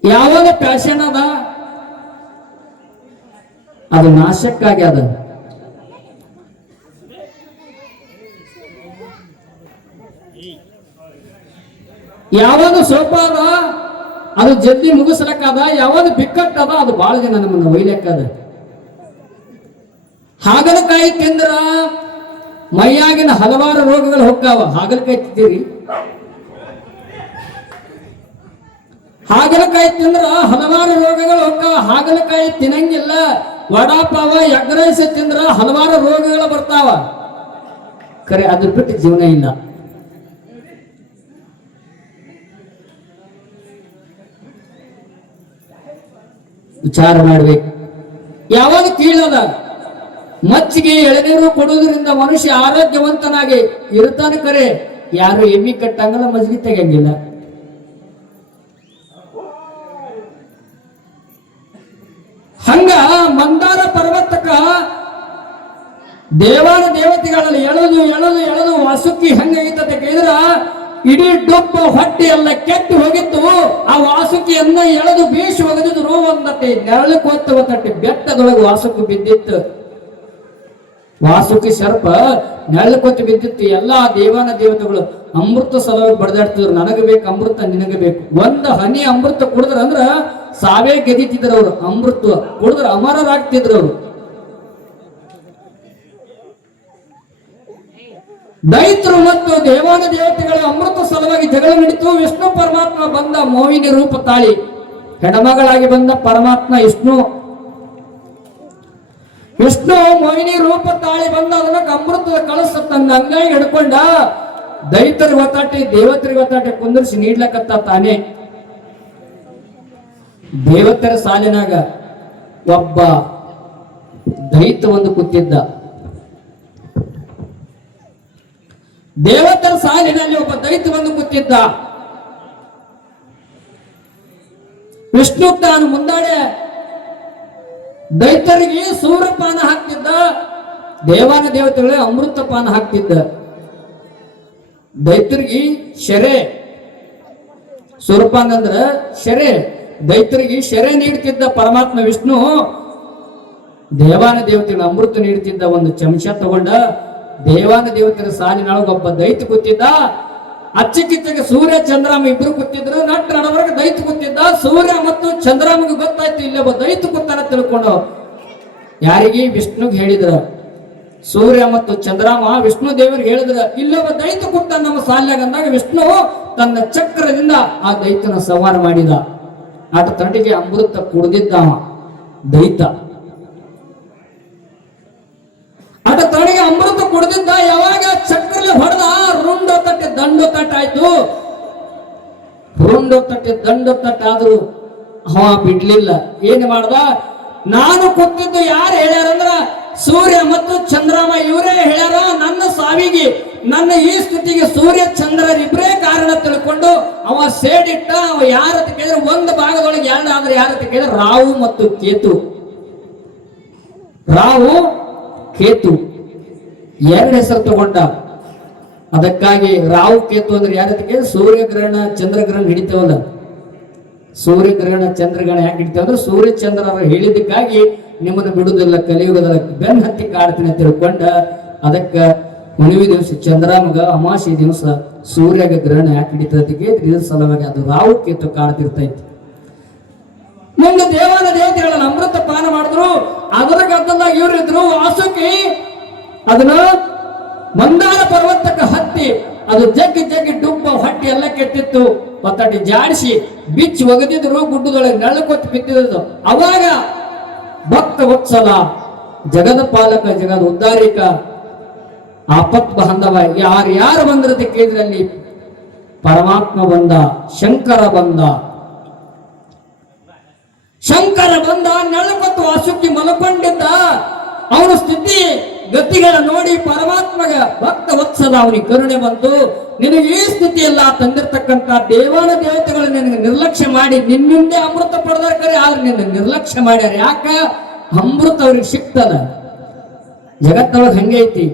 ಯಾವಾಗ ಪ್ಯಾಷನ್ ಅದ ಅದು ನಾಶಕ್ಕಾಗಿ ಅದ. ಯಾವಾಗ ಸೋಪ ಅದ ಅದು ಜಲ್ದಿ ಮುಗಿಸ್ಲಕ್ಕದ. ಯಾವಾಗ ಬಿಕ್ಕಟ್ಟದ ಅದು ಬಹಳ ದಿನ ನಮ್ಮನ್ನು ಒಯ್ಲಕ್ಕದ. ಹಾಗಲಕಾಯಿ ತಿಂದ್ರ ಮೈಯಾಗಿನ ಹಲವಾರು ರೋಗಗಳು ಹೋಗ್ತಾವ. ಹಾಗಲಕಾಯಿ ತಿಂತೀರಿ? ಹಾಗಲಕಾಯಿ ತಿಂದ್ರ ಹಲವಾರು ರೋಗಗಳು ಹೋಗ್ತಾವ. ಹಾಗಲಕಾಯಿ ತಿನ್ನಂಗಿಲ್ಲ. ವಡಾಪಾವ ಎಗ್ ರೈಸ್ ತಿಂದ್ರ ಹಲವಾರು ರೋಗಗಳು ಬರ್ತಾವ. ಖರೆ ಅದ್ರ ಬಿಟ್ಟು ಜೀವನ ಇಲ್ಲ. ವಿಚಾರ ಮಾಡ್ಬೇಕು. ಯಾವಾಗ ಕೀಳದ ಮಚ್ಚಿಗೆ ಎಳೆನೀರು ಕೊಡುವುದರಿಂದ ಮನುಷ್ಯ ಆರೋಗ್ಯವಂತನಾಗಿ ಇರ್ತಾನೆ. ಕರೆ ಯಾರು ಎಮ್ಮಿ ಕಟ್ಟಂಗಲ್ಲ, ಮಜ್ಜಿಗೆ ತೆಗಂಗಿಲ್ಲ. ಹಂಗ ಮಂದಾರ ಪರ್ವತಕ್ಕ ದೇವಾನ ದೇವತೆಗಳಲ್ಲಿ ಎಳೆದು ಎಳೆದು ಎಳೆದು ವಾಸುಕಿ ಹಂಗಾಗಿತ್ತಂತ ಕೇಳಿದ್ರ ಇಡೀ ಡೊಬ್ಬ ಹೊಟ್ಟೆ ಎಲ್ಲ ಕೆಟ್ಟು ಹೋಗಿತ್ತು. ಆ ವಾಸುಕಿಯನ್ನ ಎಳೆದು ಬೀಸಿ ಒಗೆದಿದ್ರು. ಒಂದಟ್ಟೆ ನೆರಳಕ್ಕೆ ಬೆಟ್ಟದೊಳಗೆ ವಾಸುಕಿ ಬಿದ್ದಿತ್ತು. ವಾಸುಕಿ ಸರ್ಪ ನೆರಳಕೊತ್ತು ಬಿದ್ದಿತ್ತು. ಎಲ್ಲಾ ದೇವಾನ ದೇವತೆಗಳು ಅಮೃತ ಸಲುವಾಗಿ ಬಡದಾಡ್ತಿದ್ರು. ನನಗೆ ಬೇಕು ಅಮೃತ, ನಿನಗೆ ಬೇಕು. ಒಂದು ಹನಿ ಅಮೃತ ಕುಡಿದ್ರ ಅಂದ್ರ ಸಾವೇ ಗೆದಿತಿದ್ರು ಅವ್ರು. ಅಮೃತ ಕುಡಿದ್ರ ಅಮರರಾಗ್ತಿದ್ರು ಅವರು. ದೈತ್ರು ಮತ್ತು ದೇವಾನ ದೇವತೆಗಳ ಅಮೃತ ಸಲುವಾಗಿ ಜಗಳ ನಡೀತು. ವಿಷ್ಣು ಪರಮಾತ್ಮ ಬಂದ ಮೋಹಿನಿ ರೂಪ ತಾಳಿ ಹೆಣ್ಮಗಳಾಗಿ ಬಂದ ಪರಮಾತ್ಮ ವಿಷ್ಣು ಮೋಹಿನಿ ರೂಪ ತಾಳಿ ಬಂದ ಅದನ್ನ ಅಮೃತದ ಕಳಸ ತನ್ನ ಅಂಗೈ ಹಿಡ್ಕೊಂಡ ದೈತರಿಗೆ ಒತ್ತಾಟಿ ದೇವತರಿಗೆ ಒತ್ತಾಟಿ ಕುಂದರ್ಸಿ ನೀಡ್ಲಕತ್ತ ತಾನೇ. ದೇವತರ ಸಾಲಿನಾಗ ಒಬ್ಬ ದೈತ ಒಂದು ಕೂತಿದ್ದ. ದೇವತರ ಸಾಲಿನಲ್ಲಿ ಒಬ್ಬ ದೈತ ಒಂದು ಕೂತಿದ್ದ. ವಿಷ್ಣು ತಾನು ಮುಂದಾಡೆ ದೈತರಿಗೆ ಸೂರ್ಯಪಾನ ಹಾಕ್ತಿದ್ದ. ದೇವಾನ ದೇವತೆಗಳೇ ಅಮೃತ ಪಾನ ಹಾಕ್ತಿದ್ದ. ದೈತರಿಗೆ ಶೆರೆ, ಸೂರ್ಯಪಾನ ಅಂದ್ರ ಶೆರೆ, ದೈತರಿಗೆ ಶೆರೆ ನೀಡ್ತಿದ್ದ ಪರಮಾತ್ಮ ವಿಷ್ಣು. ದೇವಾನ ದೇವತೆಗಳ ಅಮೃತ ನೀಡ್ತಿದ್ದ. ಒಂದು ಚಮಚ ತಗೊಂಡ ದೇವಾನ ದೇವತೆಯ ಸಾಲಿನೊಳಗೆ ಒಬ್ಬ ದೈತ ಕೂತಿದ್ದ. ಅಚ್ಚಕಿಚ್ಚಗೆ ಸೂರ್ಯ ಚಂದ್ರಾಮ ಇಬ್ರು ಕೂತಿದ್ರು. ನಟ್ ನಡವರೆಗೆ ದೈತ ಕೂತಿದ್ದ. ಸೂರ್ಯ ಮತ್ತು ಚಂದ್ರಾಮಗೆ ಗೊತ್ತಾಯ್ತು ಇಲ್ಲಿ ಒಬ್ಬ ದೈತ ಕೂತಾನ ತಿಳ್ಕೊಂಡು. ಯಾರಿಗೆ? ವಿಷ್ಣುಗೆ ಹೇಳಿದ್ರ. ಸೂರ್ಯ ಮತ್ತು ಚಂದ್ರಾಮ ವಿಷ್ಣು ದೇವರಿಗೆ ಹೇಳಿದ್ರ ಇಲ್ಲೊಬ್ಬ ದೈತ ಕೂತಾನ ನಮ್ಮ ಸಾಲ್ಯಾಗ ಅಂದಾಗ ವಿಷ್ಣು ತನ್ನ ಚಕ್ರದಿಂದ ಆ ದೈತನ ಸಂಹಾರ ಮಾಡಿದ. ಆತ ತಂಡಿಗೆ ಅಮೃತ ಕುಡಿದಿದ್ದ ದೈತ. ಆತ ತನಗೆ ಅಮೃತ ಕುಡಿದಿದ್ದ. ಯಾವಾಗ ಚಕ್ರಲ್ಲಿ ಹೊಡೆದ ರುಂಡೋ ತಟ್ಟೆ ದಂಡೋ ತಟ್ಟ ಆಯ್ತು. ರುಂಡೋ ತಟ್ಟೆ ದಂಡೋ ತಟ್ಟ ಆದ್ರು ಅವ ಬಿಡ್ಲಿಲ್ಲ. ಏನ್ ಮಾಡ್ದ? ನಾನು ಕೂತಿದ್ದು ಯಾರು ಹೇಳ್ಯಾರಂದ್ರ ಸೂರ್ಯ ಮತ್ತು ಚಂದ್ರಮ ಇವರೇ ಹೇಳ್ಯಾರ. ನನ್ನ ಸಾವಿಗೆ, ನನ್ನ ಈ ಸ್ಥಿತಿಗೆ ಸೂರ್ಯ ಚಂದ್ರರಿಬ್ಬರೇ ಕಾರಣ ತಿಳ್ಕೊಂಡು ಅವ ಸೇಡಿಟ್ಟ. ಅವ ಯಾರತ್ತ ಕೇಳಿದ್ರೆ ಒಂದು ಭಾಗದೊಳಗೆ ಎರಡು ಆದ್ರೆ ಯಾರತ್ತ ಕೇಳಿದ್ರೆ ರಾಹು ಮತ್ತು ಕೇತು. ರಾಹು ಕೇತು ಎರಡು ಹೆಸರು ತಗೊಂಡ. ಅದಕ್ಕಾಗಿ ರಾಹು ಕೇತು ಅಂದ್ರೆ ಯಾರತ್ತಿಗೆ? ಸೂರ್ಯಗ್ರಹಣ ಚಂದ್ರಗ್ರಹಣ ಹಿಡಿತವಲ್ಲ. ಸೂರ್ಯಗ್ರಹಣ ಚಂದ್ರಗ್ರಹಣ ಯಾಕೆ ಹಿಡಿತಾವಂದ್ರೆ ಸೂರ್ಯ ಚಂದ್ರರ ಹೇಳಿದ್ದಕ್ಕಾಗಿ ನಿಮ್ಮನ್ನು ಬಿಡುವುದಿಲ್ಲ, ಕಲಿಯುಗದ ಬೆನ್ ಹತ್ತಿ ಕಾಡ್ತೀನಿ ಅಂತ ತಿಳ್ಕೊಂಡ. ಅದಕ್ಕ ಹುಣ್ಣಿಮೆ ದಿವಸ ಚಂದ್ರಾಮಗ, ಅಮಾವಾಸ್ಯೆ ದಿವಸ ಸೂರ್ಯಗ ಗ್ರಹಣ ಯಾಕೆ ಹಿಡಿತದಕ್ಕೆ ಇದ್ರ ಸಲುವಾಗಿ ಅದು ರಾಹು ಕೇತು ಕಾಡ್ತಿರ್ತೈತಿ. ಮುಂದೆ ದೇವಾನ ದೇವತೆಗಳನ್ನ ಅಮೃತ ಪಾನ ಮಾಡಿದ್ರು. ಅದರ ಗದ್ದಲ್ದಾಗ ಇವರಿದ್ರು. ವಾಸುಕಿ ಅದನ್ನ ಮಂದಾರ ಪರ್ವತಕ್ಕೆ ಹತ್ತಿ ಅದು ಜಗ್ಗಿ ಡುಬ್ಬ ಹೊಟ್ಟೆ ಎಲ್ಲ ಕೆಟ್ಟಿತ್ತು. ಒತ್ತಟಿ ಜಾಡಿಸಿ ಬಿಚ್ಚಿ ಒಗದಿದ್ರು, ಗುಡ್ಡದೊಳಗೆ ನೆಳಕೊತ್ತು ಬಿತ್ತಿದ್ರು. ಅವಾಗ ಭಕ್ತ ವತ್ಸಲ, ಜಗದ ಪಾಲಕ, ಜಗದ ಉದ್ಧಾರಿಕ, ಆಪತ್ ಬಾಂಧವ ಯಾರು ಬಂದಿರತ್ತೆ ಕೇಳಿದ್ರಲ್ಲಿ ಪರಮಾತ್ಮ ಬಂದ, ಶಂಕರ ಬಂದ. ನೆಳಕೊತ್ತು ವಾಸುಕಿ ಮಲ್ಕೊಂಡಿದ್ದ. ಅವನ ಸ್ಥಿತಿ ಗತಿಗಳ ನೋಡಿ ಪರಮಾತ್ಮಗ ಭಕ್ತ ವತ್ಸಲ ಅವನಿಗೆ ಕರುಣೆ ಬಂತು. ನಿನಗೆ ಈ ಸ್ಥಿತಿಯಲ್ಲ ತಂದಿರ್ತಕ್ಕಂಥ ದೇವಾನ ದೇವತೆಗಳು ನಿನಗೆ ನಿರ್ಲಕ್ಷ್ಯ ಮಾಡಿ ನಿನ್ನಿಂದೆ ಅಮೃತ ಪಡೆದಾರ ಕರೆ, ಆದ್ರೆ ನಿನ್ನ ನಿರ್ಲಕ್ಷ್ಯ ಮಾಡ್ಯಾರ. ಯಾಕ? ಅಮೃತ ಅವ್ರಿಗೆ ಸಿಕ್ತದ. ಜಗತ್ತೊಳಗೆ ಹಂಗೆ ಐತಿ.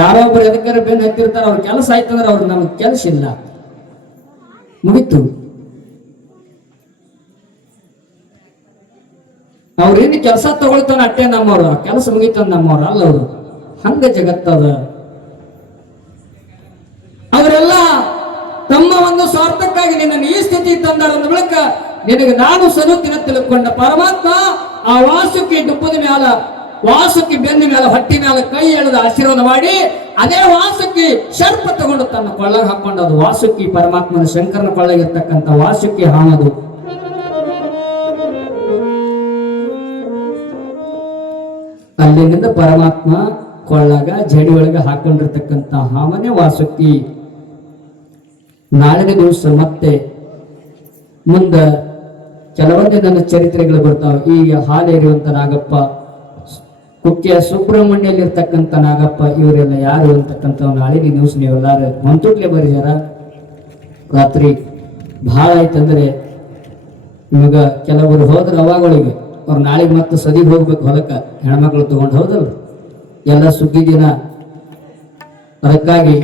ಯಾರೊಬ್ರು ಎದಕ್ಕಾರ ಬೆನ್ನು ಹತ್ತಿರ್ತಾರ, ಅವ್ರ ಕೆಲಸ ಆಯ್ತಂದ್ರೆ ಅವ್ರು ನಮಗ್ ಕೆಲಸ ಇಲ್ಲ, ಮುಗಿತು. ಅವ್ರೇನು ಕೆಲಸ ತಗೊಳ್ತಾನ ಅಟ್ಟೆ ನಮ್ಮವ್ರು, ಕೆಲಸ ಮುಗಿತಾನ ನಮ್ಮವ್ರು ಅಲ್ಲ ಅವರು. ಹಂಗ ಜಗತ್ತದ. ಅವರೆಲ್ಲ ತಮ್ಮ ಒಂದು ಸ್ವಾರ್ಥಕ್ಕಾಗಿ ನಿನ್ನನ್ನು ಈ ಸ್ಥಿತಿ ತಂದಾರ ಅಂದ ಬಳಿಕ ನಿನಗೆ ನಾನು ಸಲುತ್ತಿನ ತಿಳ್ಕೊಂಡ ಪರಮಾತ್ಮ ಆ ವಾಸುಕಿ ಡುಬ್ಬದ ಮ್ಯಾಲ, ವಾಸುಕಿ ಬೆನ್ನ ಮ್ಯಾಲ, ಹೊಟ್ಟಿ ಮ್ಯಾಲ ಕೈ ಎಳೆದ ಆಶೀರ್ವಾದ ಮಾಡಿ ಅದೇ ವಾಸುಕಿ ಸರ್ಪ ತಗೊಂಡು ತನ್ನ ಕೊಳ್ಳಗೆ ಹಾಕೊಂಡು, ಅದು ವಾಸುಕಿ ಪರಮಾತ್ಮನ ಶಂಕರನ ಕೊಳ್ಳಗಿರ್ತಕ್ಕಂಥ ವಾಸುಕಿ ಹಾಮದು. ಅಲ್ಲಿನಿಂದ ಪರಮಾತ್ಮ ಕೊಳ್ಳಗ ಜಡಿ ಒಳಗೆ ಹಾಕೊಂಡಿರ್ತಕ್ಕಂಥ ಹಾಮನೆ ವಾಸುಕಿ. ನಾಳಿನ ದಿವಸ ಮತ್ತೆ ಮುಂದ ಕೆಲವೊಂದು ನನ್ನ ಚರಿತ್ರೆಗಳು ಬರ್ತಾವೆ. ಈಗ ಹಾಲೇರಿಯುವಂತ ನಾಗಪ್ಪ, ಕುಕ್ಕೆ ಸುಬ್ರಹ್ಮಣ್ಯಲ್ಲಿರ್ತಕ್ಕಂಥ ನಾಗಪ್ಪ, ಇವರೆಲ್ಲ ಯಾರು ಅಂತಕ್ಕಂಥ ನಾಳಿನ ದಿವಸ ನೀವೆಲ್ಲಾರು ಹೊಂತುಟ್ಲೆ ಬರೀದಾರ. ರಾತ್ರಿ ಭಾಳ ಆಯ್ತಂದ್ರೆ ನಿಮಗ ಕೆಲವರು ಹೋದ್ರ ಅವಾಗಳಿಗೆ ಅವ್ರು ನಾಳೆಗೆ ಮತ್ತೆ ಸದಿಗೆ ಹೋಗ್ಬೇಕು ಹೊಲಕ್ಕ, ಹೆಣ್ಮಕ್ಳು ತಗೊಂಡು ಹೋದಲ್ಲ ಎಲ್ಲ ಸುಗ್ಗಿ ದಿನ. ಅದಕ್ಕಾಗಿ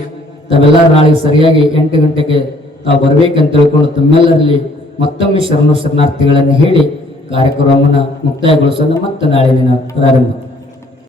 ತಾವೆಲ್ಲರೂ ನಾಳೆಗೆ ಸರಿಯಾಗಿ 8 ಗಂಟೆಗೆ ತಾವು ಬರ್ಬೇಕಂತ ತಿಳ್ಕೊಂಡು ತಮ್ಮೆಲ್ಲರಲ್ಲಿ ಮತ್ತೊಮ್ಮೆ ಶರಣಾರ್ಥಿಗಳನ್ನು ಹೇಳಿ ಕಾರ್ಯಕ್ರಮವನ್ನು ಮುಕ್ತಾಯಗೊಳಿಸೋಣ. ಮತ್ತೆ ನಾಳೆ ದಿನ ಪ್ರಾರಂಭ.